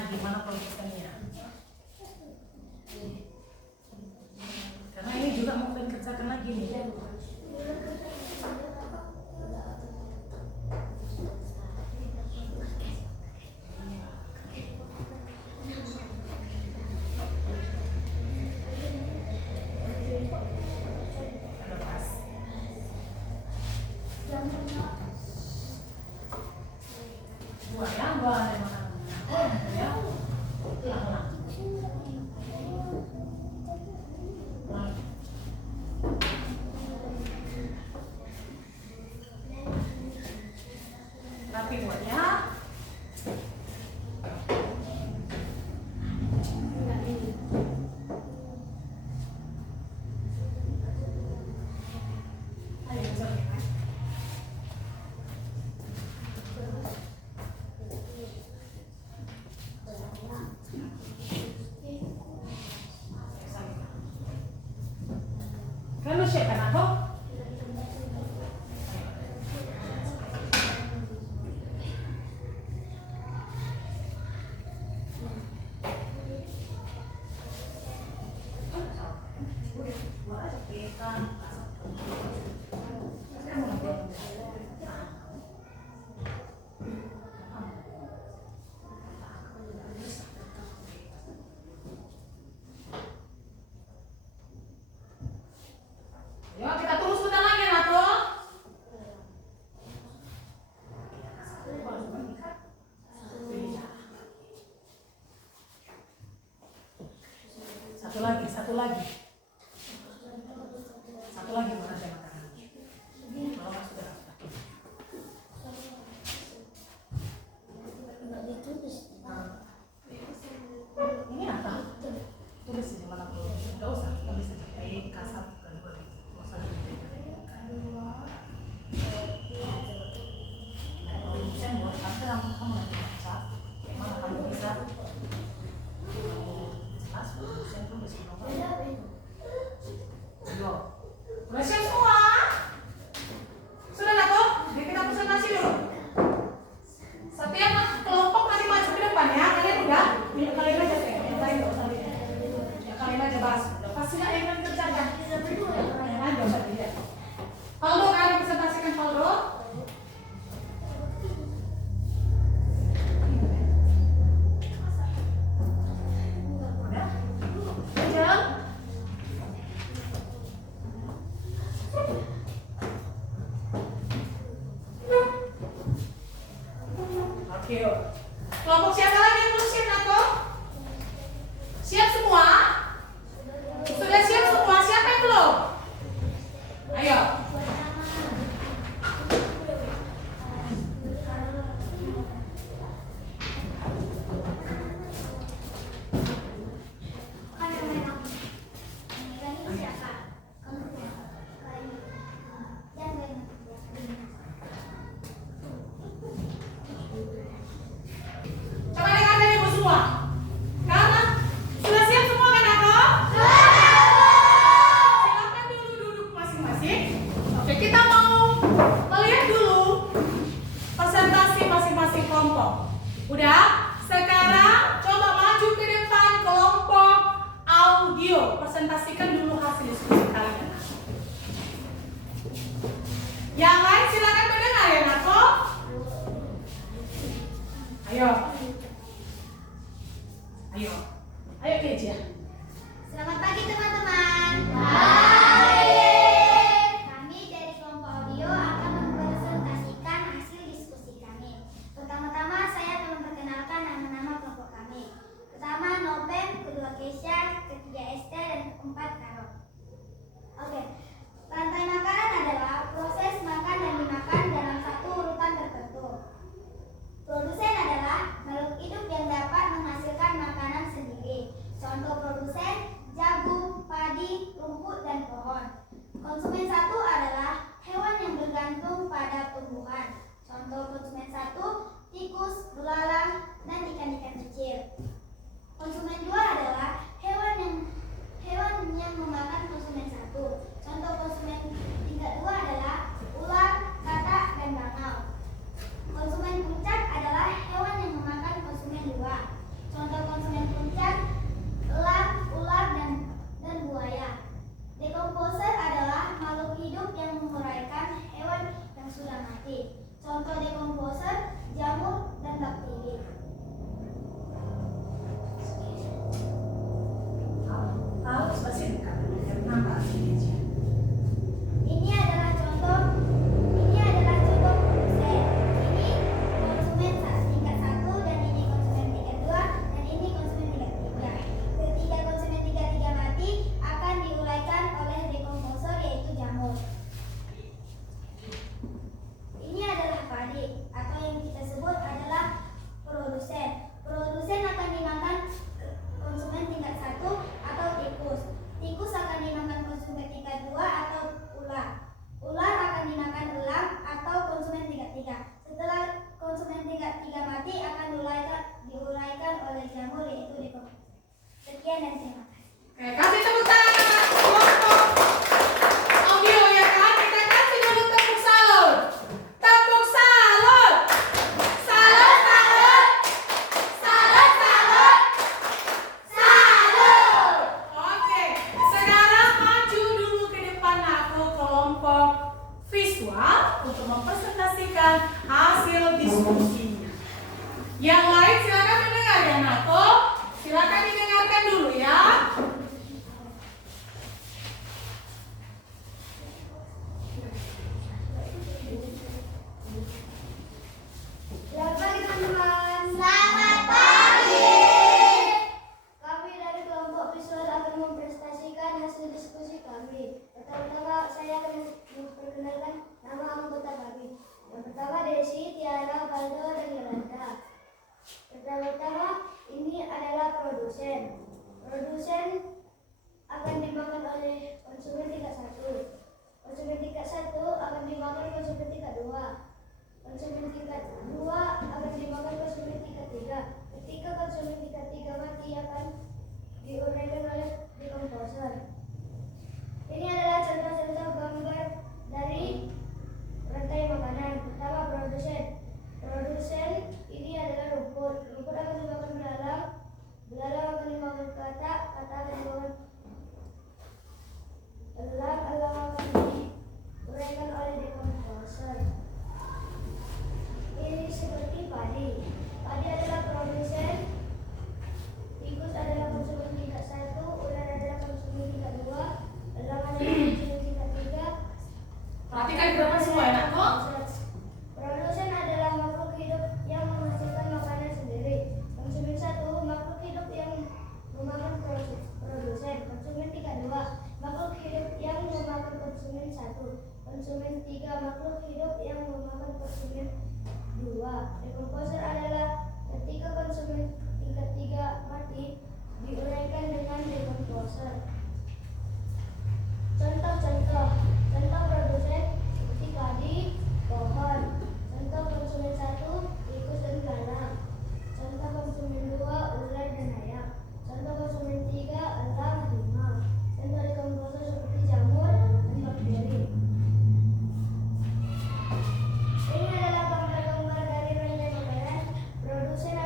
Gimana produksinya? Karena ini juga mau kerjakan lagi nih. Dua ya, dua ada makan. Ya. dulu siap kan aku? Yuk kita tunggu sebentar lagi Nato. Satu lagi. Satu lagi bukan saya makanan. Kalau nggak sudah. Ini apa? Tulis di mana perlu. Nggak usah. Kita bisa pakai kasar kedua. Nggak usah saya buat kamu nanti baca. Mana kamu bisa? Jelas. Saya tulis di nomor. Udah siap semua? Sudah Nato? Jadi kita presentasi dulu. Setiap kelompok nanti maju ke depan ya. Kalian udah? Kalian aja saya. Yang lain nggak usah lihat. Ya kalian aja bahas. Pasti nggak yang kerjakan. Yang lain nggak usah lihat. Faldo, kalian presentasikan Faldo. Udah? Udah? Oke, yuk. Kelompok siapa lagi yang belum siap, Nato? Siap semua? Sudah siap semua? Siapa yang belum? Ayo. Coba dengar dari ibu semua. Karena sudah siap semua kan, Nato? Silakan dulu duduk masing-masing. Oke, kita mau melihat dulu presentasi masing-masing kelompok. Udah? Sekarang coba maju ke depan kelompok audio. Presentasikan dulu hasil diskusi kalian. Yang lain silakan mendengar ya, Nato. Ayo. Ayo Keja. Selamat pagi teman-teman. Kami dari kelompok audio akan mempresentasikan hasil diskusi kami. Pertama-tama saya akan memperkenalkan nama-nama kelompok kami. Pertama Noven, kedua Kesha, ketiga Esther, dan keempat Karol. Oke. Rantai makanan adalah proses makan dan dimakan dalam satu urutan tertentu. Produsen adalah makhluk hidup yang dapat menghasilkan makanan sendiri. Contoh produsen, jagung, padi, rumput, dan pohon. Konsumen satu adalah hewan yang bergantung pada tumbuhan. Contoh konsumen satu, tikus, belalang, dan ikan-ikan kecil. Konsumen dua adalah hewan Yang pertama Desi, Tiara, Valdo, dan Yolanda. Pertama, ini adalah produsen. Produsen akan dimakan oleh konsumen tingkat 1. Konsumen tingkat 1 akan dimakan konsumen tingkat 2. Konsumen tingkat 2 akan dimakan konsumen tingkat 3. Ketika konsumen tingkat 3 mati akan diuraikan oleh dekomposer. Ini adalah contoh-contoh gambar dari rantai makanan. Pertama, produsen. Produsen ini adalah rumput. Rumput akan dimakan belalang. Belalang akan dimakan katak. Katak akan dimakan elang. Elang akan diuraikan oleh dekomposer. Ini seperti padi. Padi adalah produsen. Tikus adalah konsumen tingkat 1. Ular adalah konsumen tingkat 2. Elang adalah konsumen tingkat 3. Perhatikan gerakan semua enak kok. Produsen adalah makhluk hidup yang menghasilkan makanan sendiri. Konsumen 1, makhluk hidup yang memakan produsen. Konsumen tingkat 2, makhluk hidup yang memakan konsumen 1. Konsumen 3, makhluk hidup yang memakan konsumen 2. Dekomposer adalah ketika konsumen tingkat 3 mati, diuraikan dengan dekomposer. Contoh produsen seperti padi, pohon. Contoh konsumen 1, tikus dan belalang. Contoh konsumen 2, ular dan ayam. Contoh konsumen 3, elang, harimau. Contoh dekomposer seperti jamur dan bakteri. Ini adalah gambar-gambar dari rantai makanan. Produsen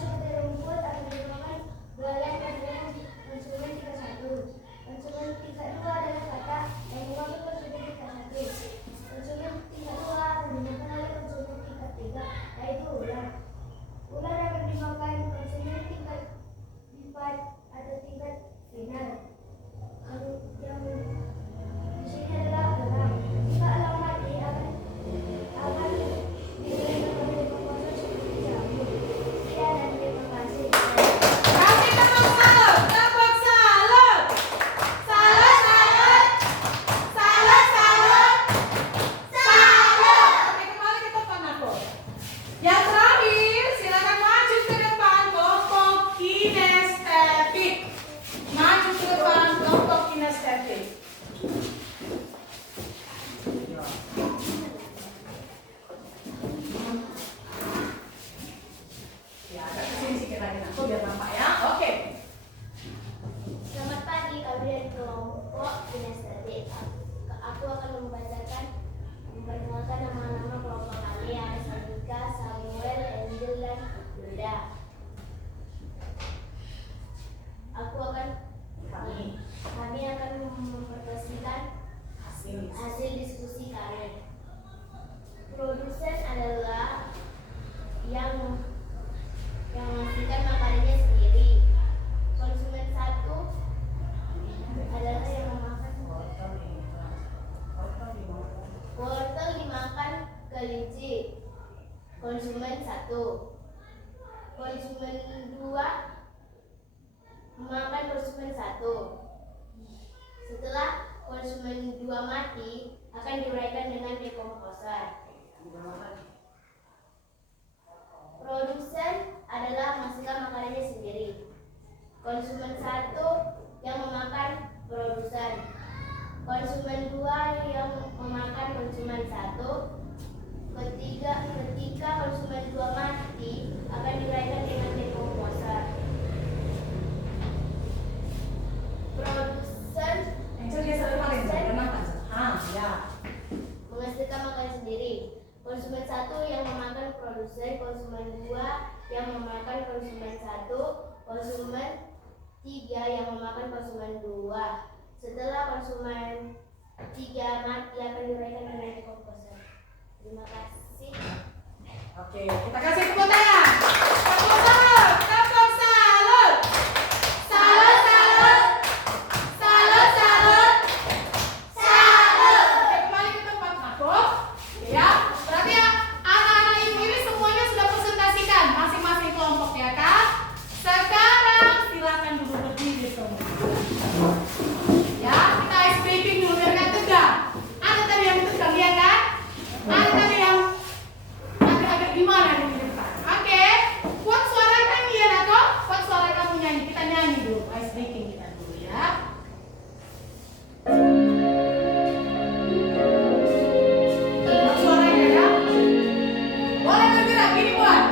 seperti rumput akan dimakan belalang adalah konsumen tingkat 1. Konsumen tingkat 2 adalah katak yang dimakan konsumen tingkat 1. Konsumen tingkat 2 akan dimakan oleh konsumen tingkat 3, yaitu ular. Ular akan dimakan konsumen tingkat 4 atau tingkat final. Yang di sini adalah elang. Jika elang mati akan diuraikan oleh dekomposer seperti jamur. Sekian dan terima kasih. Kasih tepuk salut. Tepuk salut. Salut, salut. Salut, salut. Salut. Oke, kembali ke depan aku. Yang terakhir, silakan maju ke depan kelompok kinestetik. Maju ke depan kelompok kinestetik. Ya, agak kesini sedikit lagi aku biar nampak ya. Oke. Selamat pagi, kami dari kelompok kinestetik. Aku akan memperkenalkan nama-nama kelompok kami, Anika, Samuel, Angel, dan Hilda. Kami akan mempresentasikan hasil diskusi kami. Produsen adalah yang menghasilkan makanannya sendiri. Konsumen 1 adalah yang memakan wortel dimakan kelinci. Konsumen 1. Konsumen 2 memakan konsumen 1. Setelah konsumen 2 mati, akan diuraikan dengan dekomposer. Produsen adalah menghasilkan makanannya sendiri. Konsumen 1 yang memakan produsen. Konsumen 2 yang memakan konsumen 1. Ketika konsumen 2 mati, akan diuraikan dengan dekomposer. Produsen menghasilkan makanan sendiri. Konsumen 1 yang memakan produsen. Konsumen 2 yang memakan konsumen 1. Konsumen 3 yang memakan konsumen 2. Setelah konsumen 3 mati, akan diuraikan dengan dekomposer. Terima kasih. Oke, kita kasih tepuk tangan. Tepuk salut. Tepuk salut. Salut, salut. Salut, salut. Salut. Oke, kembali ke tempat aku. Ya, berarti ya anak-anak ibu ini semuanya sudah presentasikan masing-masing kelompok ya kan? Sekarang silakan duduk berdiri semua. Ya, kita ice breaking dulu biar nggak tegang. Ada tadi yang tegang ya kan? Ada tadi yang Buat suara kamu nyanyi. Kita nyanyi dulu. Ice breaking kita dulu ya. Buat suaranya ya. Boleh bergerak gini buat.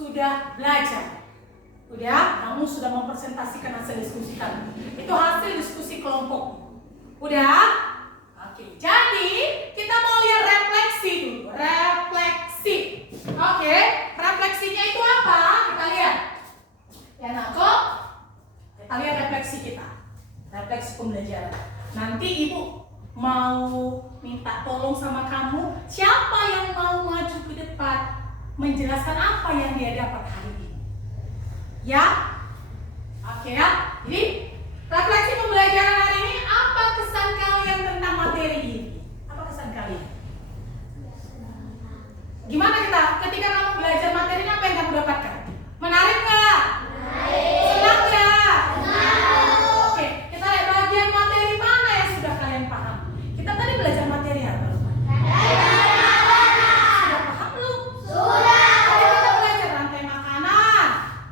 Sudah belajar. Udah, kamu sudah mempresentasikan hasil diskusi kamu. Itu hasil diskusi kelompok. Udah? Oke, jadi kita mau lihat refleksi dulu. Refleksi. Oke, refleksinya itu apa? Kita lihat. Ya, Nako. Kita lihat refleksi kita. Refleksi pembelajaran. Nanti Ibu mau minta tolong sama kamu. Siapa yang mau maju ke depan menjelaskan apa yang dia dapat hari ini? Ya? Oke ya? Jadi refleksi pembelajaran hari ini, apa kesan kalian tentang materi ini? Apa kesan kalian? Gimana ketika kamu belajar materi ini, apa yang kamu dapatkan? Menarik nggak? Senang nggak? Oke, kita lihat bagian materi mana yang sudah kalian paham. Kita tadi belajar materi apa? Sudah paham belum? Sudah. Tadi kita belajar rantai makanan,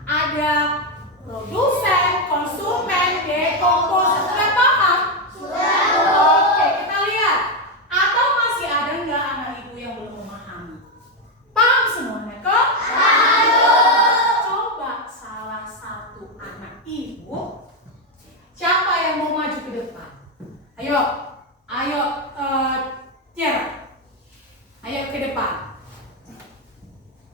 ada produsen, konsumen, dekomposer. Sudah paham? Sudah. Oke, kita lihat. Atau masih ada nggak anak ibu yang belum memahami? Paham semuanya kok? Coba salah satu anak ibu, siapa yang mau maju ke depan? Ayo, Tiara. Ayo ke depan.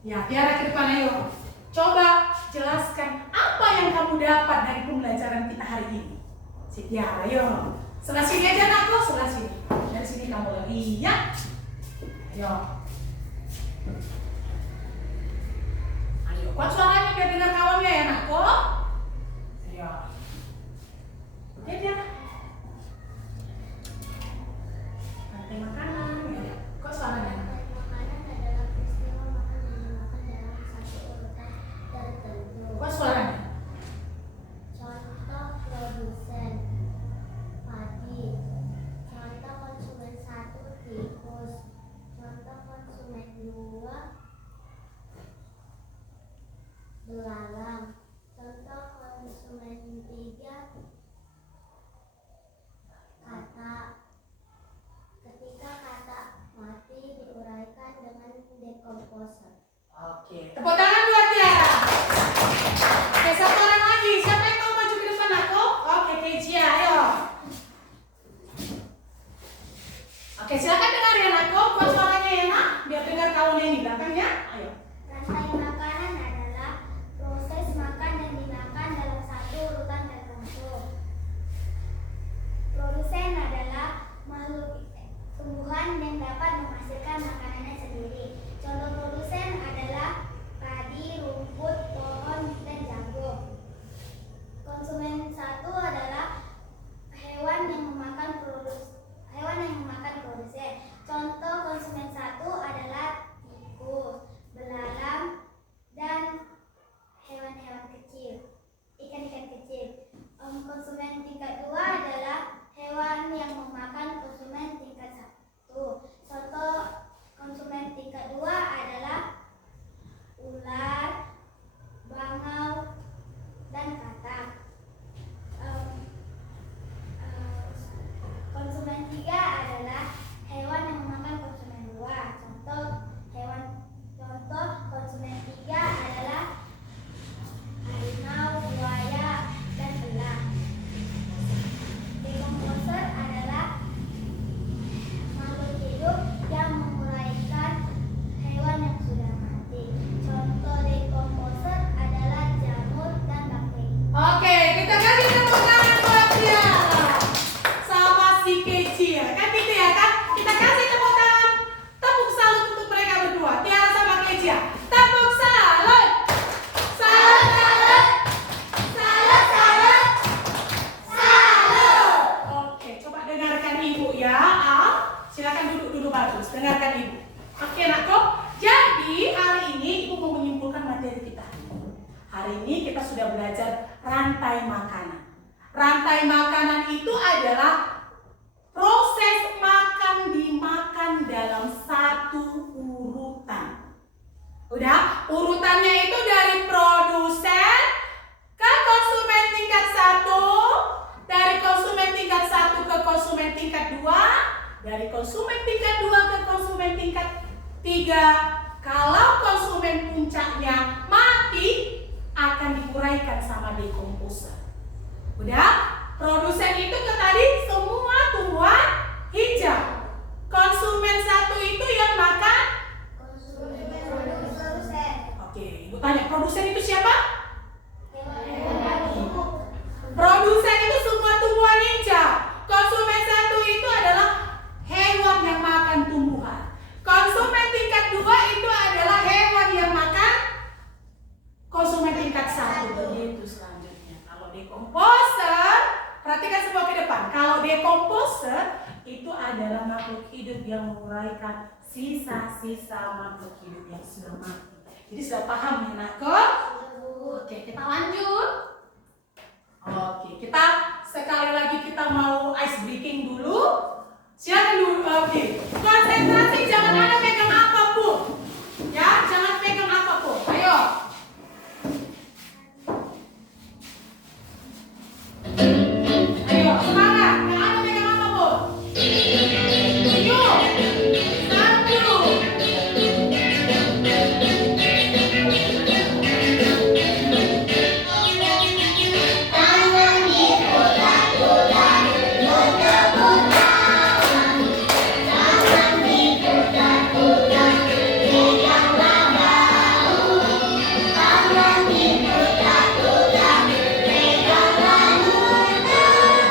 Ya, Tiara ke depan, ayo. Coba jelaskan apa yang kamu dapat dari pembelajaran kita hari ini. Si Tiara, ayo. Sebelah sini aja, Nakku, sebelah sini. Dari sini kamu lihat. Ayo. Ayo, kuat suaranya biar dengar kawannya ya, Nakku. Ayo. Oke, Tiara. Rantai makanan. Ayo. Kuat suaranya. Rantai makanan adalah peristiwa makan dan dimakan dalam satu urutan tertentu. Kuat suaranya. Contoh produsen padi. Contoh konsumen 1 tikus. Contoh konsumen 2 belalang. Contoh konsumen 3 kata. Ketika kata mati diuraikan dengan dekomposer. Oke, tepuk tangan buat Tiara. Oke, satu orang lagi. Siapa yang mau maju ke depan aku? Oke, Kecia, ayo. Oke, silakan dengar ya, Nako. Buat suaranya ya, Nak. Biar dengar kawan yang di belakangnya. Ayo. Rantai makanan adalah proses makan ini kita sudah belajar rantai makanan. Rantai makanan itu adalah proses makan dimakan dalam satu urutan. Udah, urutannya itu dari produsen ke konsumen tingkat 1, dari konsumen tingkat 1 ke konsumen tingkat 2, dari konsumen tingkat 2 ke konsumen tingkat 3. Kalau konsumen puncaknya mati, akan diuraikan sama dekomposer. Udah, produsen itu ke tadi semua tumbuhan hijau. Konsumen 1 itu yang makan Produsen. Oke, Ibu tanya, produsen itu siapa? Produsen itu semua tumbuhan hijau. Konsumen 1 itu adalah hewan yang makan tumbuhan. Konsumen tingkat 2 itu adalah hewan yang makan konsumen tingkat 1. Begitu selanjutnya. Kalau dekomposer, perhatikan semua ke depan. Kalau dekomposer itu adalah makhluk hidup yang menguraikan sisa-sisa makhluk hidup yang sudah mati. Jadi sudah paham ya nakku? Oke, kita lanjut. Oke, kita sekali lagi kita mau ice breaking dulu. Silakan dulu. Oke, konsentrasi, jangan ada pegang apapun. Ya, jangan pegang apapun. Ayo. Ayo, semangat. Jangan ada pegang apapun. 7, 1. Tangan diputar-putar, berdebutan. Tangan diputar-putar, peganglah bahu. Tangan diputar-putar, peganglah lutut.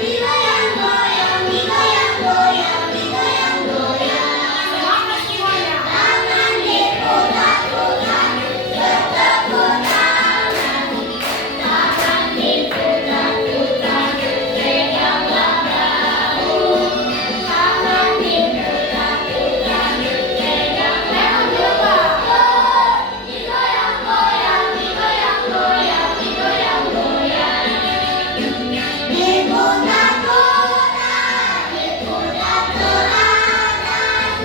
Digoyang-goyang, digoyang-goyang, digoyang-goyang. Semangat semuanya. Tangan diputar-putar, bertepuk tangan. Tangan diputar-putar, peganglah bahu. Tangan diputar-putar, peganglah lutut. Digoyang-goyang, digoyang-goyang, digoyang-goyang. Diputar-putar, diputar ke atas.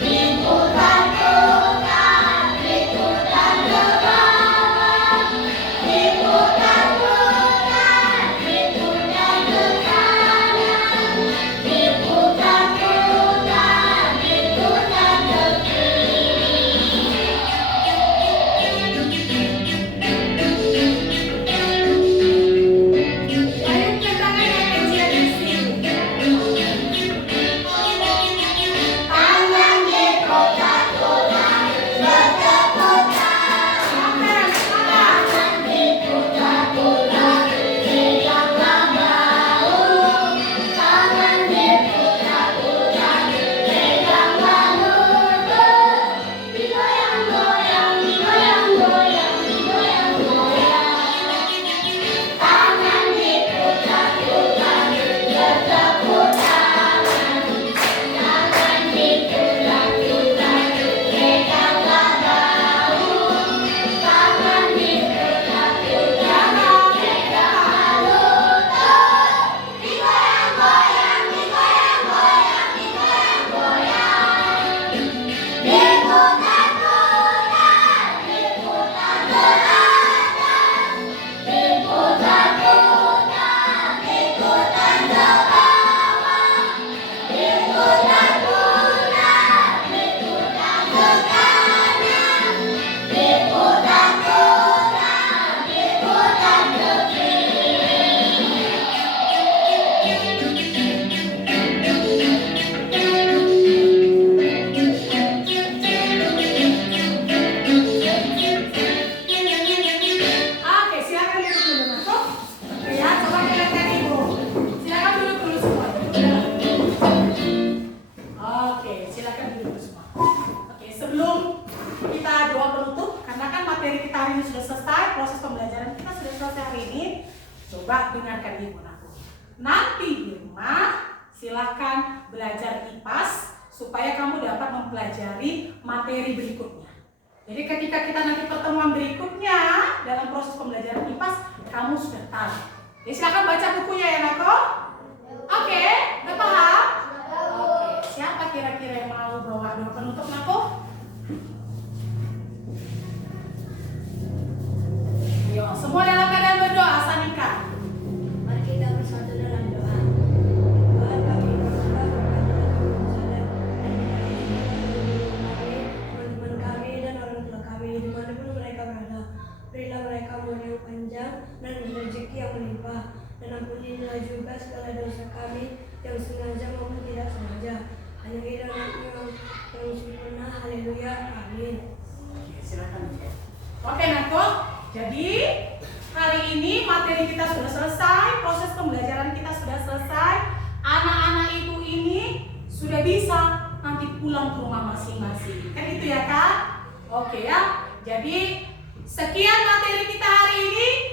Diputar-putar, diputar ke bawah. Diputar-putar, diputar ke kanan. Diputar-putar, diputar ke Layupkan tangannya ke kiri di sini. tangan diputar-putar, bertepuk tangan. Tangan diputar-putar, peganglah bahu. Tangan diputar-putar, peganglah lutut. Digoyang-goyang, digoyang-goyang, digoyang-goyang. Tangan diputar-putar, bertepuk tangan. Tangan diputar-putar, peganglah bahu. Tangan diputar-putar, peganglah lutut. Digoyang-goyang, digoyang-goyang, digoyang-goyang. Diputar-putar, diputar ke atas. Diputar-putar, diputar ke bawah. Diputar-putar, diputar ke kanan. Diputar-putar, diputar ke Oke, silakan duduk dulu masuk. Oke ya, coba lihatkan ibu. Silakan duduk dulu semua. Oke, silakan duduk dulu semua. Oke, sebelum kita doa penutup, karena kan materi kita hari ini sudah selesai, proses pembelajaran kita sudah selesai hari ini. Coba dengarkan ibu aku. Nanti di rumah silakan belajar IPAS supaya kamu dapat mempelajari materi berikutnya. Jadi ketika kita nanti pertemuan berikutnya dalam proses pembelajaran IPAS, kamu sudah tahu. Jadi silakan baca bukunya ya Nako. Oke, udah paham? Oke, siapa kira-kira yang mau bawa doa penutup Nako? Ayo, semua dalam keadaan berdoa, Sanika. Mari kita bersatu dalam doa. Tuhan kami berdoa teman-teman kami dan orang tua kami dimanapun mereka berada. Berilah mereka umur yang panjang dan rezeki yang melimpah. Dan ampunilah juga segala dosa kami yang sengaja maupun tidak sengaja. Hanya kiranya yang sempurna. Haleluya. Amin. Oke, silakan. Oke, Nako. Jadi hari ini materi kita sudah selesai, proses pembelajaran kita sudah selesai. Anak-anak ibu ini sudah bisa nanti pulang ke rumah masing-masing. Kan itu ya Kak? Oke ya. Jadi sekian materi kita hari ini.